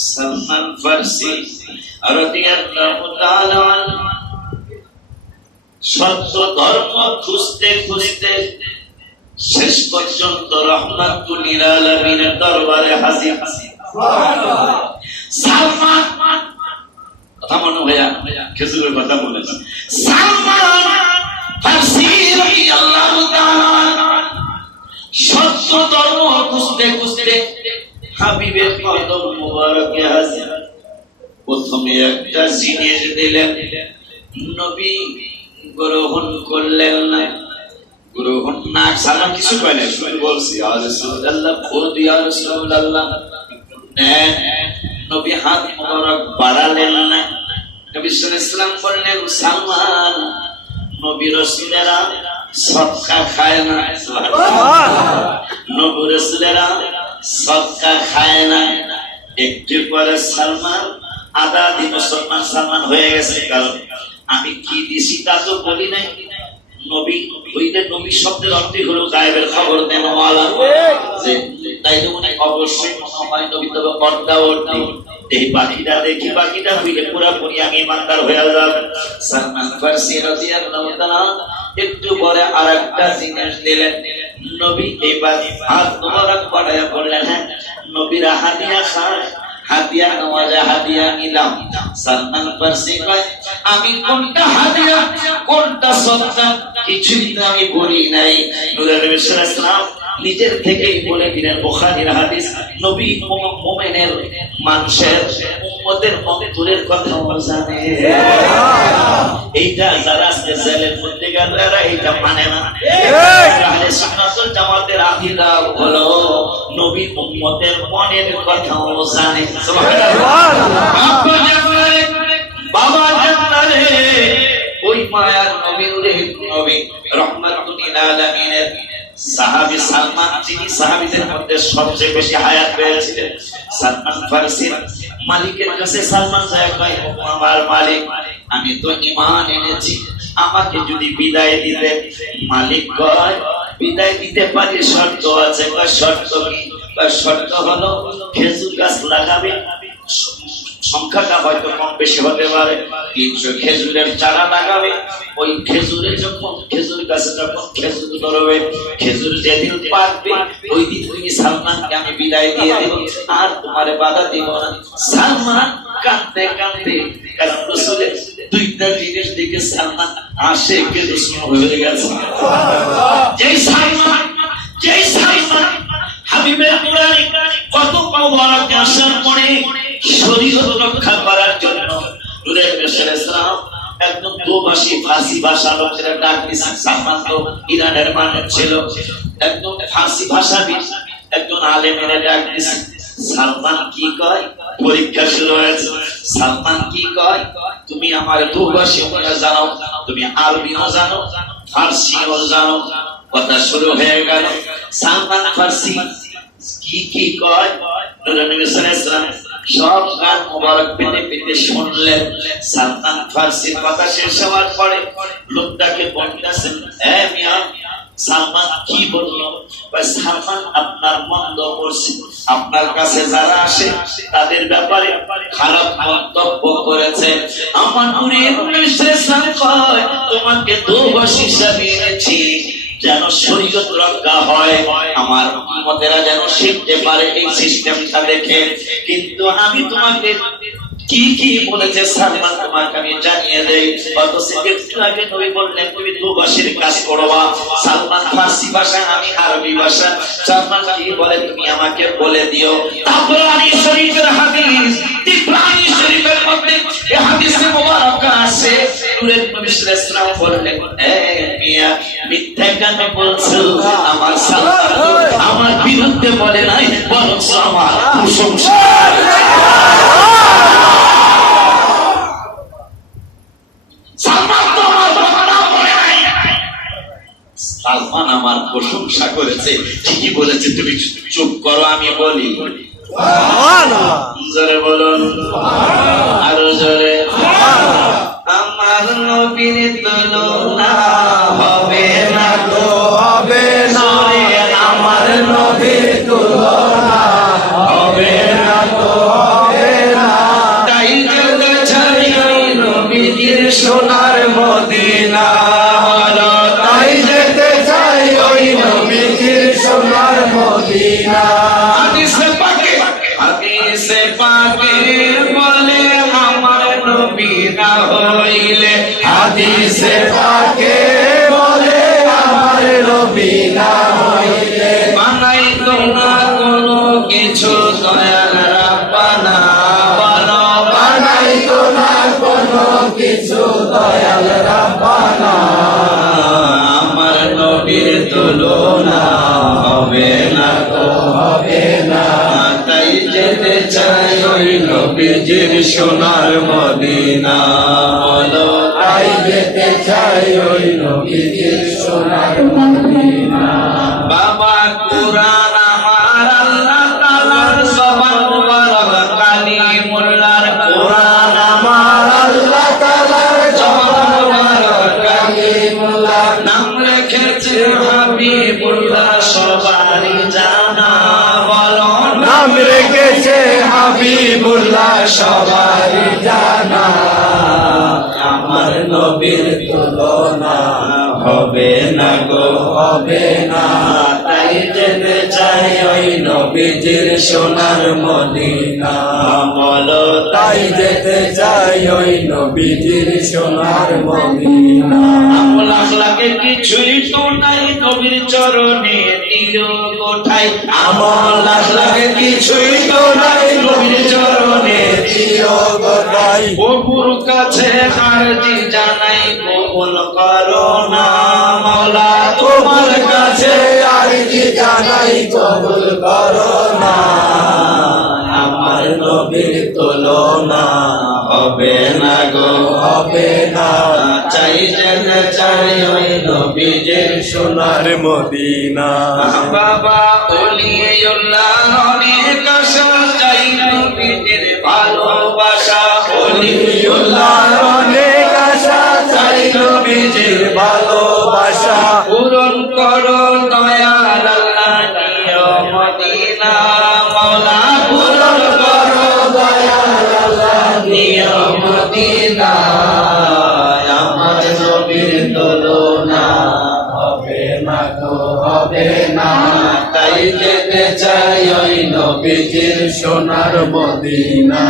সালমান ফারসি রাদিয়াল্লাহু তাআলা আনহু সত্য ধর্ম খুঁজতে খুঁজতে শেষ পর্যন্ত রাহমাতুল লিল আলামিনের দরবারে হাজির। সালমান কথা মনে হইয়া খেজুরের কথা বলেছে। সালমান ফারসি রাদিয়াল্লাহু তাআলা সত্য ধর্ম খুঁজতে খুঁজতে হাবিবের কদম মুবারকে হাজির। প্রথমে একটা জিনিস দিলেন, নবী গ্রহণ করলেন না। গ্রহণ না সালাম কিছু কয় না, শুধু বলছি ইয়া রাসূলুল্লাহ, খুদ ইয়া রাসূলুল্লাহ। নবী হাত মুবারক বাড়ালেন না। নবী সাল্লাল্লাহু আলাইহি ওয়াসাল্লাম বললেন সালমান, নবী রাসূলেরা সদকা খায় না, নবী রাসূলেরা সদকা খায় না। একটু পরে সালমান আদা দি মুসলমান সালমান হয়ে গেছে। কারণ আমি কি দিছি তা তো বলি নাই। নবী হইলে নবী শব্দের অর্থ হলো গায়েবের খবর দেওয়ালা, যে তাই তো মনে অবশ্যই মনে হয় নবী তবে পর্দাবর্তী। এই পাখিটা দেখি, পাখিটা হইলে পুরাপুরি আমি ইমানদার হয়ে যাব। সালমান ফারসি রাদিয়াল্লাহু তাআলা একটু পরে আরেকটা জিনিস দিলেন। নবী এবার হাত মোবারক বাড়ায়া বললেন, হ্যাঁ নবীরা হাদিয়া খায়, হাদিয়া নেওয়ালে হাদিয়া নিলাম। সালমান ফারসি কয় আমি কোনটা হাদিয়া কোনটা সদকা কিছুই তো আমি বলি নাই। নবী সাল্লাল্লাহু আলাইহি ওয়াসাল্লাম নিজের থেকেই বলে দিলেন, বুখারীর হাদিস, নবী মুমিনের মানুষের উম্মতের অন্তরের কথা জানে। এইটা যারা আজকে জেলের মধ্যে গেলারা এইটা মানে না। আহলে সুন্নাত ওয়াল জামাতের আকীদা হলো নবী উম্মতের মনের কথা জানে। সুবহানাল্লাহ। বাবা জান্নারে ওই মায়ার নবী নূরে নবী রাহমাতুল লিল আলামিনের সাহাবী সালমান, যিনি সাহাবীদের মধ্যে সবচেয়ে বেশি হায়াত পেয়েছিলেন। সালমান ফারসির মালিকের কাছে সালমান যায়, কয় আমার মালিক, আমি তো ঈমান এনেছি, আমাকে যদি বিদায় দিতে। মালিক কয় বিদায় দিতে পারি, শর্ত আছে। কয় শর্ত কি? কয় শর্ত হলো খেজুর গাছ লাগাবে, সংখ্যাটা হয়তো কম বেশি হতে পারে, 300 খেজুরের চারা লাগাবে। ওই খেজুরে যখন খেজুর গাছে যখন খেজুর ধরবে, খেজুর যেদিন পাকবে ওই দিন তুমি সালমানকে আমি বিদায় দিয়ে দেব, আর তোমারে বাধা দিব না। সালমান কাঁদতে কাঁদতে, কারণ রাসূলের দুইটা জিনিস দেখে সালমান আশিকে রাসূল হয়ে গেছে। যেই সালমান হাবিবের কুরআনে কত মুবারক আসার পরে শরীয়ত রক্ষা করার জন্য নূরে রাসূলুল্লাহ একদম দোভাষী ফার্সি ভাষা লোকেরা ডাক দিয়েছেন। সালমান তো ইরানের মানুষ ছিল, একদম ফার্সি ভাষাবিদ, একজন আলেমের ডাক দিয়েছেন। সালমান কি কয়? পরীক্ষা শুরু হয়েছে। সালমান কি কয়? তুমি আমার দোভাষী জানো, তুমি আরবিও জানো, ফার্সিও জানো। কথা শুরু হয়ে গেল। সালমান ফার্সি কি কয়? নূরে রাসূলুল্লাহ সব গান মোবারক পেতে পেতে শুনলেন। সালমান ফার্সির কথা শেষ হওয়ার পরে লোকটাকে বলতেছেন, হ্যাঁ মিয়া, সালমান কি বললো? সালমান আপনার মন্দ করছে, আপনার কাছে যারা আসে তাদের ব্যাপারে খারাপ মন্তব্য করেছে। আমার তোমাকে দোভাষ হিসাবে এনেছি যেন শরীয়ত রক্ষা হয়, আমার উম্মতেরা যেন শিখতে পারে এই সিস্টেমটা দেখে। কিন্তু আমি তোমাকে কি কি বলেছে সালমান তোমাকে আমি জানিয়ে দেই। অথচ একটু আগে নবী বললেন তুমি দোভাষীর কাজ করবা। সালমান ফার্সি ভাষা, আমি আরবি ভাষা। সালমান কি বলে তুমি আমাকে বলে দিও। তাবরানী শরীফের হাদিস, তিবরানী শরীফের মধ্যে এই হাদিসে মুবারক আছে। নূরে নবী সাল্লাল্লাহু আলাইহি বললেন, এ মিয়া, মিথ্যা কেন বলছো? আমার সালমান আমার বিরুদ্ধে বলে নাই, বরং আমার প্রশংসা। সালমান আমার প্রশংসা করেছে, ঠিকই বলেছে। তুমি চুপ করো, আমি বলি। জোরে বলুন, আরো জোরে। আমার নবীর তুলনা হবে না গো, হবে না। আমার নবীর তুলনা হবে না গো, হবে না। তাই যেতে চাই ওই নবীর সোনার মদিনা, তাই যেতে চাই ওই নবীর সোনার মদিনা। হাদিসে পাকে বলে আমার নবী না হইলে, হাদিসে পাকে বলে আমার নবী না হইলে বানাইতো না কোনো কিছু দয়াল রাব্বানা। বলো, বানাইতো না কোনো কিছু দয়াল রাব্বানা। আমার নবীর তুলনা হবে না গো, হবে না। তাই যেতে চাই ওই নবীজির সোনার মদিনা। বলো, তাই যেতে চাই ওই নবীজির সোনার মদিনা। বাবা কুরআন আমার আল্লাহ তাআলার জবান মুবারক কালিমুল্লাহর। কুরআন আমার আল্লাহ তাআলার জবান মুবারক কালিমুল্লাহ। নাম রেখেছে হাবিবুল্লাহ, সবারই জানা। বলো, নাম রেখেছে হাবিবুল্লাহ, সবারই জানা। আমার নবীর তুলনা হবে না গো, হবে না। তাই যেতে চাই ওই নবীজির সোনার মদিনা। বলো, তাই যেতে চাই ওই নবীজির সোনার মদিনা। আমল আখলাকে কিছুই তো নাই নবীর চরণে দিও কোঠায়। আমল আখলাকে কিছুই তো নাই নবীর চরণে দিও কোঠায়। প্রভুর কাছে আরজি জানাই কবুল করো না মাওলা, তোমার কাছে আরজি জানাই কবুল করো না। আমার নবীর তুলনা হবে না গো, হবে না। চাই যেতে চাই ওই নবীজির সোনার মদিনা। বাবা ওলিউল্লাহ অনেক আশা, চাই নবীজির ভালোবাসা। ওলিউল্লাহ অনেক আশা, চাই নবীজির ভালোবাসা। পূরণ করো দয়াল আল্লাহ নিয় মদিনা। মাওলা পূরণ করো দয়াল আল্লাহ না তো হবে না, তাই যেতে চাই ওই নবীজির সোনার মদিনা।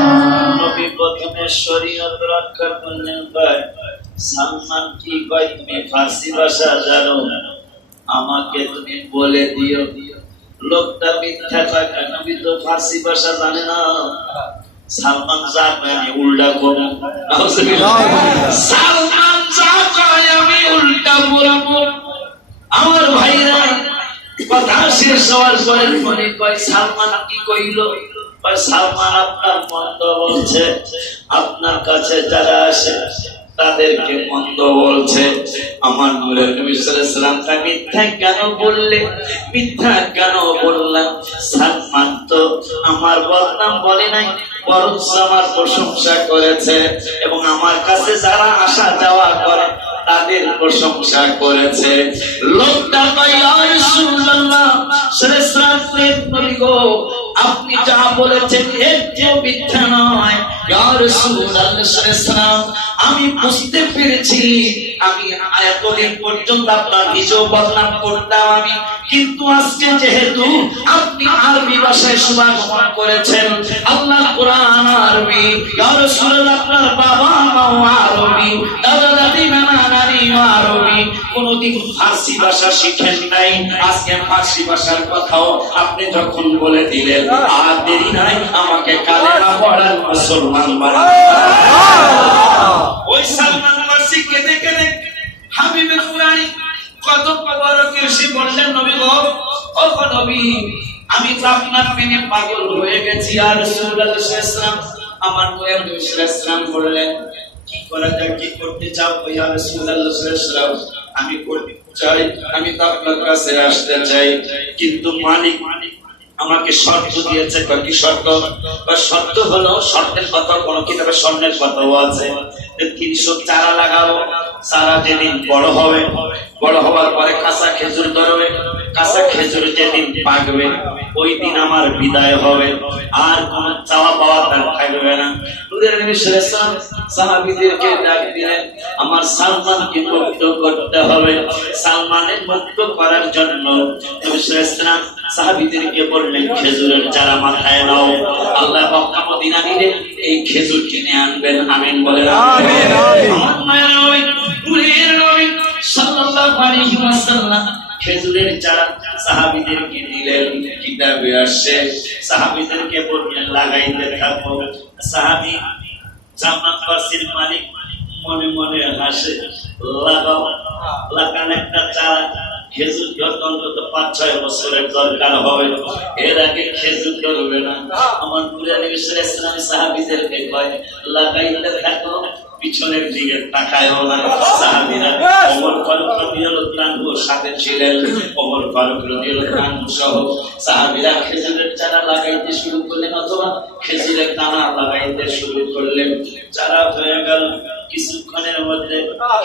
নবী প্রথমে শরীয়ত রক্ষা করলেন, কয় সালমান কি কয় তুমি ফার্সি ভাষা জানো, আমাকে তুমি বলে দিও। লোকটা মিথ্যা কথা, নবী তো ফার্সি ভাষা জানে না। সালমান যা কয় আমি উল্টা করব, সালমান যা কয় আমি উল্টা বলবো। আমার ভাইরা কথা শেষ হওয়ার পরে মনে কয় সালমান কি কইল, সালমান আপনার মন্দ বলছে, আপনার কাছে যারা আসে তাদেরকে মন্দ বলছে। আমার নূরের নবী সাল্লাল্লাহু আলাইহি ওয়াসাল্লাম মিথ্যা কেন বললে, মিথ্যা কেন বললাম? সালমান তো আমার বদনাম বলে নাই, বরং আমার প্রশংসা করেছে, এবং আমার কাছে যারা আসা যাওয়া করে তাদের প্রশংসা করেছে। লোকটা কয় ইয়া রাসূলুল্লাহ সাল্লাল্লাহু আলাইহি গো, আপনি যা বলেছেন একটু মিথ্যা নয়। ইয়া রাসূলুল্লাহ সাল্লাল্লাহু, আমি বুঝতে পেরেছি, আমি এতদিন পর্যন্ত আপনার নিজেও বদনাম করতাম আমি, কিন্তু আজকে যেহেতু আপনি আরবি ভাষায় শুভাগমন করেছেন, আল্লাহর কোরআন আরবি, ইয়া রাসূলুল্লাহ আপনার বাবা মাও আরবি, দাদা দাদি নানা নানি আরবি, কোনদিন ফার্সি ভাষা শিখেন নাই, আজকে ফার্সি ভাষার কথাও আপনি যখন বলে দিলেন, আর দেরি নাই, আমাকে কালেমা পড়ার মুসলমান বানান। ওই সালমান ফার্সি কেঁদে কেঁদে হাবিবে কুরআনি কত বড়কে এসে বললেন, নবী গো, ও নবী, আমি তো আপনার প্রেমে পাগল হয়ে গেছি। আর রাসূলুল্লাহ সাল্লাল্লাহু আলাইহি ওয়াসাল্লাম, আমার নবী সাল্লাল্লাহু আলাইহি ওয়াসাল্লাম বললেন, কি করা যায়, কি করতে চাও? ইয়া রাসূলুল্লাহ সাল্লাল্লাহু আলাইহি ওয়াসাল্লাম, আমি করতে চাই, আমি তো আপনার কাছে আসতে চাই, কিন্তু মালিক আমাকে শর্ত দিয়েছে। কি শর্ত? শর্ত হলো, শর্তের কথা কোন কিতাবে স্বর্ণের কথাও আছে, 300 চারা লাগাবো, চারা যেদিন বড় হবে, বড় হওয়ার পরে কাঁচা খেজুর ধরবে, কাঁচা খেজুর যেদিন পাকবে ওই দিন আমার বিদায় হবে, আর কোন চাওয়া পাওয়া তার থাকবে না। সাহাবীদেরকে ডাক দিলেন, আমার সালমানকে মুক্ত করতে হবে। সালমানের মুক্ত করার জন্য নবী সাল্লাল্লাহু আলাইহি ওয়াসাল্লাম সাহাবীদেরকে বললেন, খেজুরের চারা মাথায় নাও, আল্লাহ মক্কা মদিনা নিলে এই খেজুর কিনে আনবেন। আমিন বলেন। আমিন। আমার মায়ের নবী, নূরের নবী সাল্লাল্লাহু আলাইহি ওয়াসাল্লাম খেজুরের চারা সাহাবীদেরকে দিলেন। কিতাবে আসে সাহাবীদেরকে বললেন, লাগাইতে থাকো। সাহাবী সালমান ফার্সির মালিক মনে মনে হাসে, লাগাও, লাগান একটা চারা, খেজুর ধরতে অন্তত 5-6 বছরের দরকার হবে, এর আগে খেজুর ধরবে না। আমার নূরের নবী সাল্লাল্লাহু আলাইহি ওয়াসাল্লাম সাহাবীদেরকে কয়, লাগাইতে থাকো, পিছনের দিকে তাকায়ও না। সাহাবীরা ওমর ফারুক রাদিয়াল্লাহু আনহু সাথে ছিলেন, ওমর ফারুক রাদিয়াল্লাহু আনহু সহ সাহাবীরা খেজুরের চারা লাগাইতে শুরু করলেন, অথবা খেজুরের দানা লাগাইতে শুরু করলেন। চারা হয়ে গেল, কিছুক্ষণের মধ্যে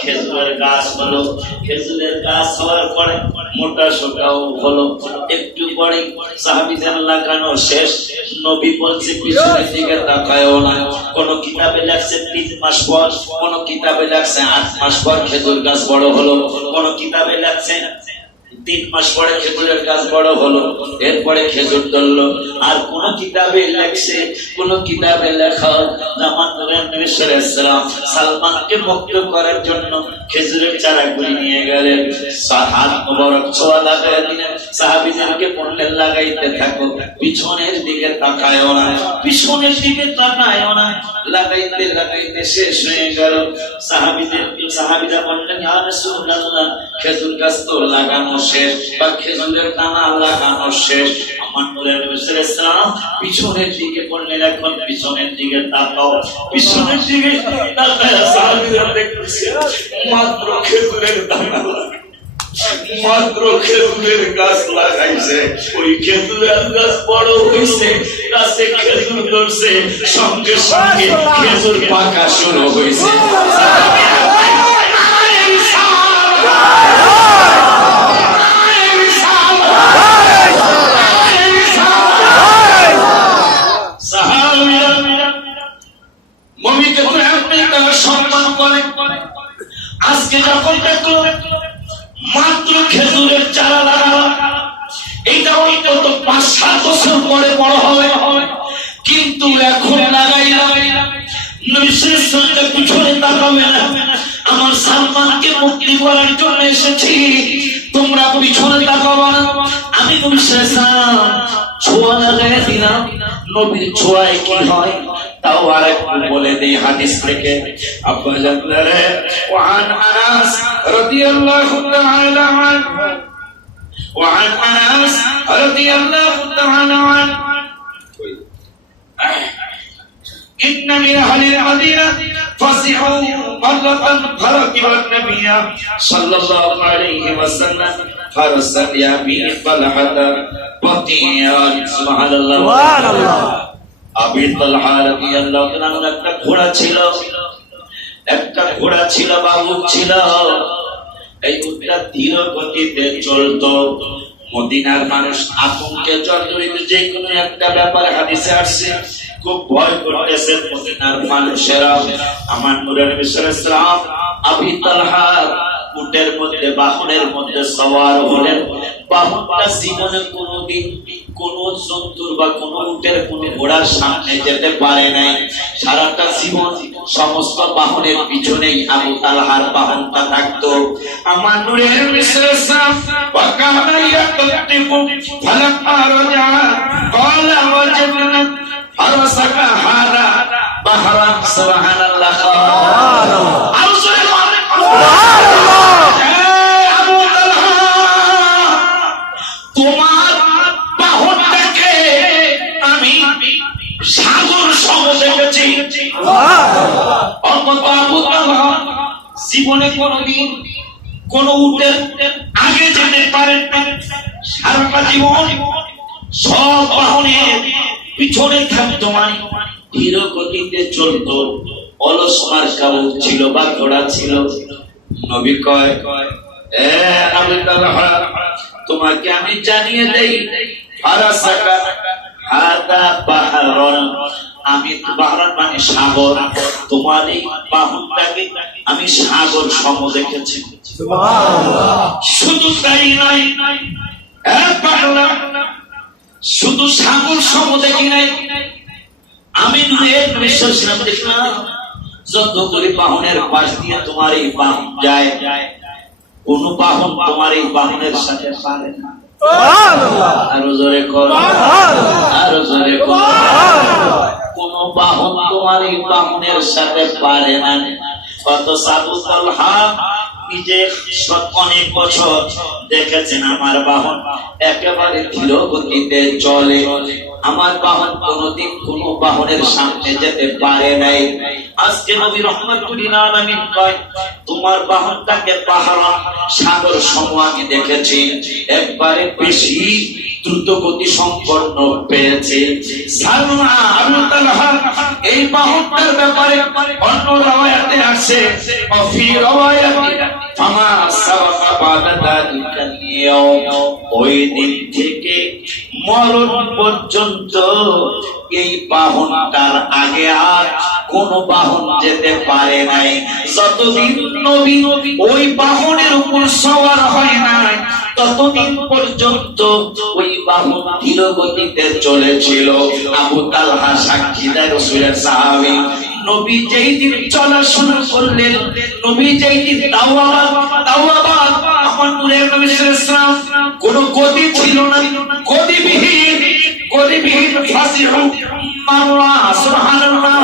খেজুরের গাছ হলো। খেজুরের গাছ হওয়ার পরে মোটা সোটাও হলো। একটু পরে সাহাবীদের লাগানো শেষ। নবী বলছে, পিছনের দিকে তাকায়ও না। কোন কিতাবে লেখছে 3 মাস পর, কোন কিতাবে লেখছে 8 মাস পর খেজুর গাছ বড় হলো, কোন কিতাবে লেখছে 3 মাস পরে খেজুরের গাছ বড় হলো, এরপরে খেজুর ধরলো। আর কোন কিতাবে লেখছে, কোন কিতাবে লেখা আমার নবী সাল্লাল্লাহু আলাইহি ওয়াসাল্লাম সালমানকে মুক্ত করার জন্য খেজুরের চারাগুলি নিয়ে গেলেন, হাত মোবারক ছোঁয়া লাগায় দিলেন। সাহাবীদেরকে বললেন, লাগাইতে থাকো, পিছনের দিকে তাকায়ও না, পিছনের দিকে তাকায়ও না। লাগাইতে লাগাইতে শেষ হয়ে গেল। সাহাবীরা বললেন, ইয়া রাসূলুল্লাহ, খেজুর গাছ তো লাগানো শেষ, বা খেজুরের দানা লাগানো শেষ। আমার নূরের নবী সাল্লাল্লাহু আলাইহি ওয়াসাল্লাম পিছনের দিকে বললেন, এখন পিছনের দিকে তাকাও। পিছনের দিকে তাকায় সাহাবীরা দেখতেছে মাত্র খেজুরের দানা, মাত্র খেজুরের গাছ লাগাইছে। ওই খেজুরের গাছ বড় হইছে, গাছে খেজুর ধরছে, সঙ্গে সঙ্গে খেজুর পাকা শুরু হইছে। মমিকে তো আপনি তারা সম্মান করে। আজকে যখন দেখলো মাত্র খেজুরের পরে বড় হবে, কিন্তু এখন লাগাই নৈশের সঙ্গে পিছনে তাকাবে না। আমার সালমানকে মুক্তি করার জন্য এসেছি, তোমরা পিছনে তাকাবো না। আমি নৈশের ছোঁয়া লাগাই দিলাম। নবীর ছোঁয়ায় কি হয় তাও আরেকবার বলে দিই হাদিস থেকে। আব্বা জানলে ওয়ান আনাস রাদিয়াল্লাহু তাআলা আনহু وعن أنس رضي الله تعالى عنه إن من أهل المدينة فزعوا مرة فركب النبي صلى الله عليه وسلم فرسا يبي طلحة بطيئا سبحان الله আবি তালহা রাদিয়াল্লাহু তাআলা একটা ঘোড়া ছিল বাবুক ছিল। এই উটটা ধীর গতিতে চলতো। মদিনার মানুষ আতঙ্কে জর্জরিত, যে কোনো একটা ব্যাপারে হাদিসে আসছে খুব ভয় করতেছে মদিনার মানুষেরা। আমার নূরের নবী সাল্লাল্লাহু আলাইহি ওয়াসাল্লাম আবি তালহা উটের মধ্যে বাহনের মধ্যে সওয়ার হলেন। বাহনটা জীবনে কোনোদিন কোন জন্তুর বা কোন উটের কোন ঘোড়ার সামনে যেতে পারে নাই। সারাটা জীবন সমস্ত বাহনের পিছনেই আবু তালহার বাহনটা থাকতো। আমার নূরের নবী সাল্লাল্লাহু আলাইহি ওয়াসাল্লাম ওয়াকানা ইয়াতাতিকু ফালাম্মা রাজা ক্বালা ওয়াজাদনা ফারাসাকা হাদা বাহরান সুবহানাল্লাহ সুবহানাল্লাহ আবু তালহা তোমার বাহনটাকে আমি সাগর সম দেখেছি। আবু তালহা জীবনে কোনদিন কোন উটের আগে যেতে পারেন না। সারাটা জীবন সব বাহনের পিছনে থাকতো, মানে ধীর গতিতে চলতো। অলস মার্কা উট ছিল বা ঘোড়া ছিল। নবী কয়, এ আবু তালহা তোমাকে আমি জানিয়ে দেই, ফারাসাকা হাদা বাহরান, আমি বাহরান মানে সাগর, তোমার এই বাহনটাকে আমি সাগর সম দেখেছি। শুধু তাই নয়, শুধু সাগর সম দেখি নাই, আমি বিশ্বাস দেখলাম যত করে বাহনের পাশ দিয়ে তোমার এই বাহন যায়, কোন বাহন তোমার এই বাহনের সাথে পারে না। আরো জোরে করো, আরো জোরে করো। কোন বাহন তোমার এই বাহনের সাথে পারে না। কত আবু তালহা নিজে অনেক বছর দেখেছেন আমার বাহন একেবারে ধীর গতিতে চলে। আমার বাহন কোনদিন কোন বাহনের সামনে যেতে পারে নাই। আজকে নবী রাহমাতুল লিল আলামিন কয়, তোমার বাহনটাকে পাহাড় সাগর সম আমি দেখেছি, একবারে বেশি দ্রুত গতি সম্পন্ন পেয়েছে। সালমা আবু তালহা এই বাহনটার ব্যাপারে অন্য রাওয়ায়াতে আছে, ফি রাওয়ায়াতি ফামা সাবাকা বাদা যালিকা ইয়াউম, ওই দিন থেকে মরণ পর্যন্ত এই বাহনটার আগে আর কোন বাহন যেতে পারে নাই। যতদিন নবী ওই বাহনের উপর সওয়ার হয় নাই ততদিন পর্যন্ত ওই বাহন ধীর গতিতে চলেছিল। আবু তালহা সাক্ষী দেয়, রাসূলের সাহাবী। নবী যেই দিন চলা শুরু করলেন, নবী যেই দিন দাওয়াত আমার নূরের নবী সাল্লাল্লাহু আলাইহি ওয়াসাল্লাম কোনো গতি ছিল না, গতিবিহীন ফাসিহু মারওয়া সুবহানাল্লাহ।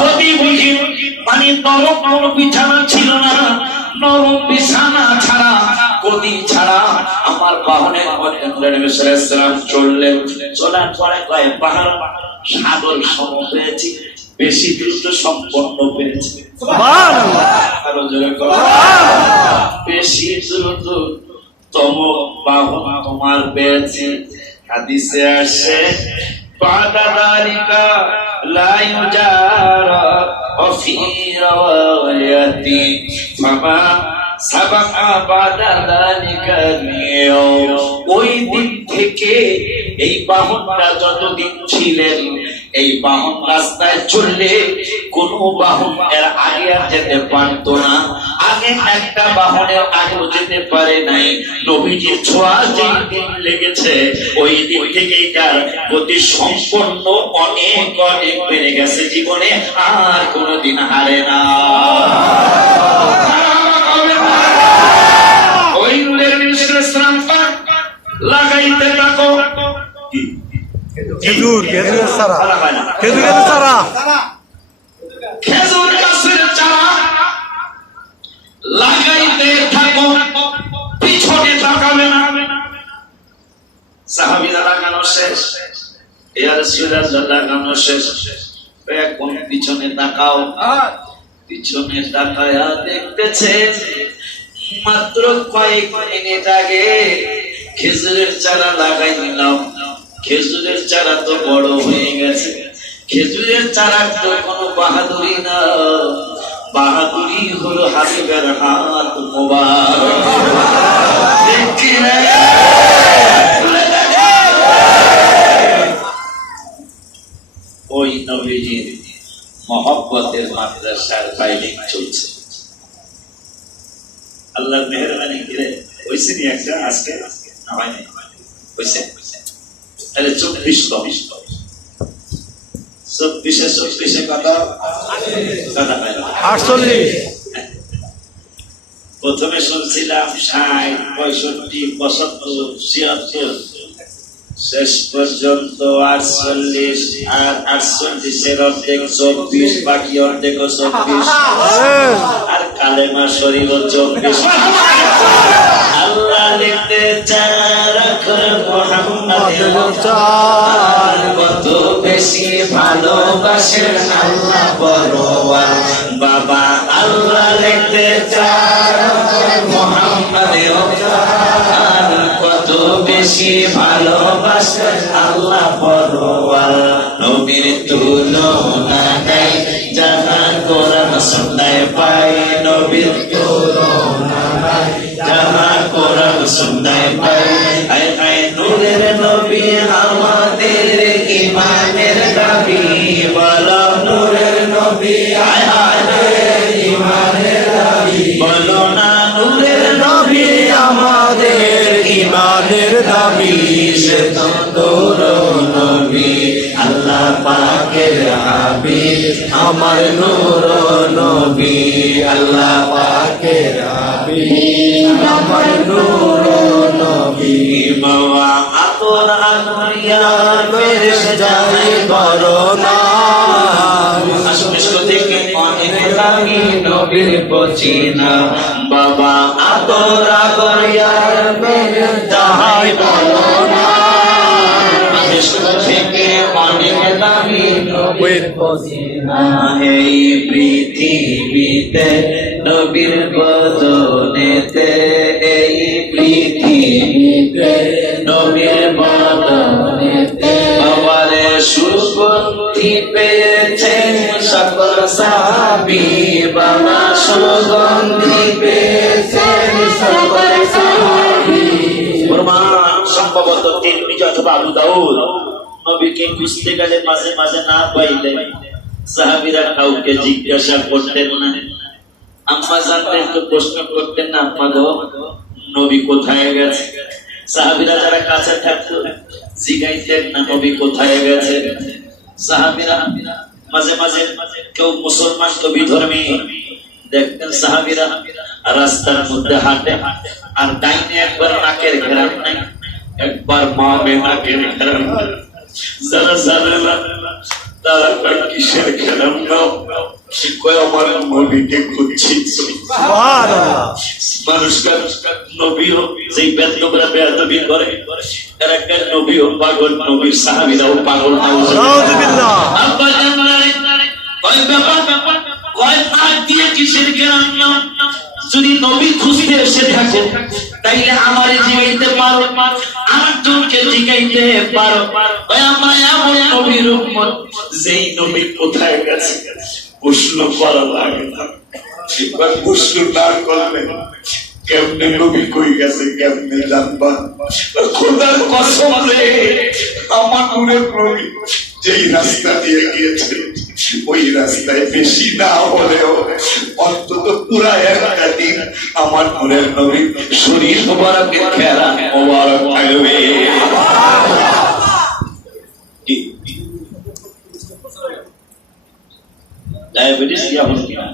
গতিবিহীন মানে নরম কোনো বিছানা ছিল না, নরম বিছানা ছাড়া গদি ছাড়া আমার বাহনের মধ্যে নূরের নবী সাল্লাল্লাহু আলাইহি ওয়াসাল্লাম চললেন। চলার পরে কয় পাহাড় সাগর সম পেয়েছি, বেশি দ্রুত সম্পন্ন পেয়েছি। সুবহানাল্লাহ, আরো জোরে করো, বেশি দ্রুত তম বাহন তোমার পেয়েছি। হাদিসে আসে, বাদা যালিকা লা ইউজারা ফি রাওয়ায়াতি ফামা সাবাকা বাদা যালিকা ইয়াউম, ওই দিন থেকে এই বাহনটা যতদিন ছিলেন এই বাহন রাস্তায় চললে কোন বাহন এর আগে আর যেতে পারতো না। আগে একটা বাহনের আগেও যেতে পারে নাই। নবীজির ছোঁয়া যেই দিন লেগেছে ওই দিন থেকেই তার গতি সম্পন্ন অনেক অনেক বেড়ে গেছে, জীবনে আর কোনোদিন হারে না। ওই নূরের মিশ্রণ লাগাইতে থাকো। খেজুর চারা, খেজুরের চারা, খেজুর গাছের চারা লাগাইতে থাকো, পিছনে তাকাবে না। সাহাবীরা লাগানো শেষ, ইয়া রাসূলুল্লাহ লাগানো শেষ, এখন পিছনে তাকাও। পিছনে তাকায়া দেখতেছে মাত্র কয়েক মিনিট আগে খেজুরের চারা লাগাই নিলাম, খেজুরের চারা তো বড় হয়ে গেছে। খেজুরের চারা তো কোনো বাহাদুরি না, বাহাদুরি হলো হাবিবের হাত মোবারক। ওই নবীজির মহব্বতের মাদ্রাসার বাইলিং চলছে। আল্লাহর মেহেরবানি করে হইছে নি একটা আজকে না হয়নি, হইছে। তাহলে 24 কথা 48, প্রথমে শুনছিলাম 60, 65, 75, 76, শেষ পর্যন্ত 48, আর 48-এর অর্ধেক 24, বাকি অর্ধেক 24, আর কালেমা শরীফ 24। আল্লাহ লিখতে কত বেশি ভালোবাসেন আল্লাহ বড়ওয়াল বাবা। আল্লাহ লিখতে মোহাম্মদ কত বেশি ভালোবাসেন আল্লাহ বড়ওয়াল। নবীর তুলনা নাই যাহা কোরআন সুন্নায় পাই, নবীর তুলনা নাই যাহা কোরআন সুন্নায় পাই। আয় আয় নূরের নবী আমাদের ইমানের দাবি, বলো নূরের নবী আয় আয় ইমানের দাবি, বলো না নূরের নবী আমাদের ইমানের দাবি। সে তো তোর নবী আল্লাহ পাকের হাবিব, আমার নূর নবী আল্লাহ পাকের হাবিব, আমার নূর নবী। বাবা আপন আনরিয়া মেরে যায় করোনা, আসলে থেকে অনেক দামি নবীর পচিনা। বাবা আতরা করিয়া মেরে যায় করোনা, থেকে অনেক দামি নবীর পচিনা। এই পৃথিবীতে নবীর বদনেতে, এই পৃথিবীতে নবীর বদনেতে বাবারে সুগন্ধি পেয়েছেন সকল সাহাবী, বাবা সুগন্ধি পেয়েছেন সকল সাহাবী। প্রমাণ সম্ভবত তিরমিজি অথবা আবু দাউদ। নবীকে খুঁজতে গেলে মাঝে মাঝে না পাইলে সাহাবীরা কাউকে জিজ্ঞাসা করতেন না, আম্মা জানতে একটু প্রশ্ন করতেন না, আম্মা গো নবী কোথায় গেছে। সাহাবীরা যারা কাছে থাকতো জিজ্ঞাইতেন না নবী কোথায় গেছে। সাহাবীরা মাঝে মাঝে কেউ মুসলমান তো বিধর্মী দেখতেন, সাহাবীরা রাস্তার মধ্যে হাঁটে আর ডাইনে একবার নাকের ঘেরান নাই, একবার মামে নাকের ঘেরান। যারা জানে না তারা কিসের ঘেরান নাও, আমার নবীকে খুঁজছি। মানুষকে নবীও যেই বেদনবরা বেয়াদবি করে, এর একটা নবীও পাগল, নবীর সাহাবীরাও পাগল। নাউযুবিল্লাহ। আব্বা জানলে কয় ব্যাপার কয় নাক দিয়ে কিসের ঘেরান নাও, যদি নবী খুঁজতে এসে থাকো তাইলে আমারে জিগাইতে পারো, আমার তোকে জিগাইতে পারো। আমরা এমন নবীর উম্মত যেই নবী কোথায় গেছে প্রশ্ন করা লাগে না। প্রশ্ন না করলে কেমনে নবী কই গেছে কেমনে জানবা। খোদার কসম রে, আমার নূরের নবী যেই রাস্তা দিয়ে গিয়েছে ওই রাস্তায় বেশি না হলেও অন্তত পুরা একটা দিন আমার নূরের নবী শরীর মোবারকের খেলা মোবারক থাকবে। ডায়াবেটিস কি এমন কিনা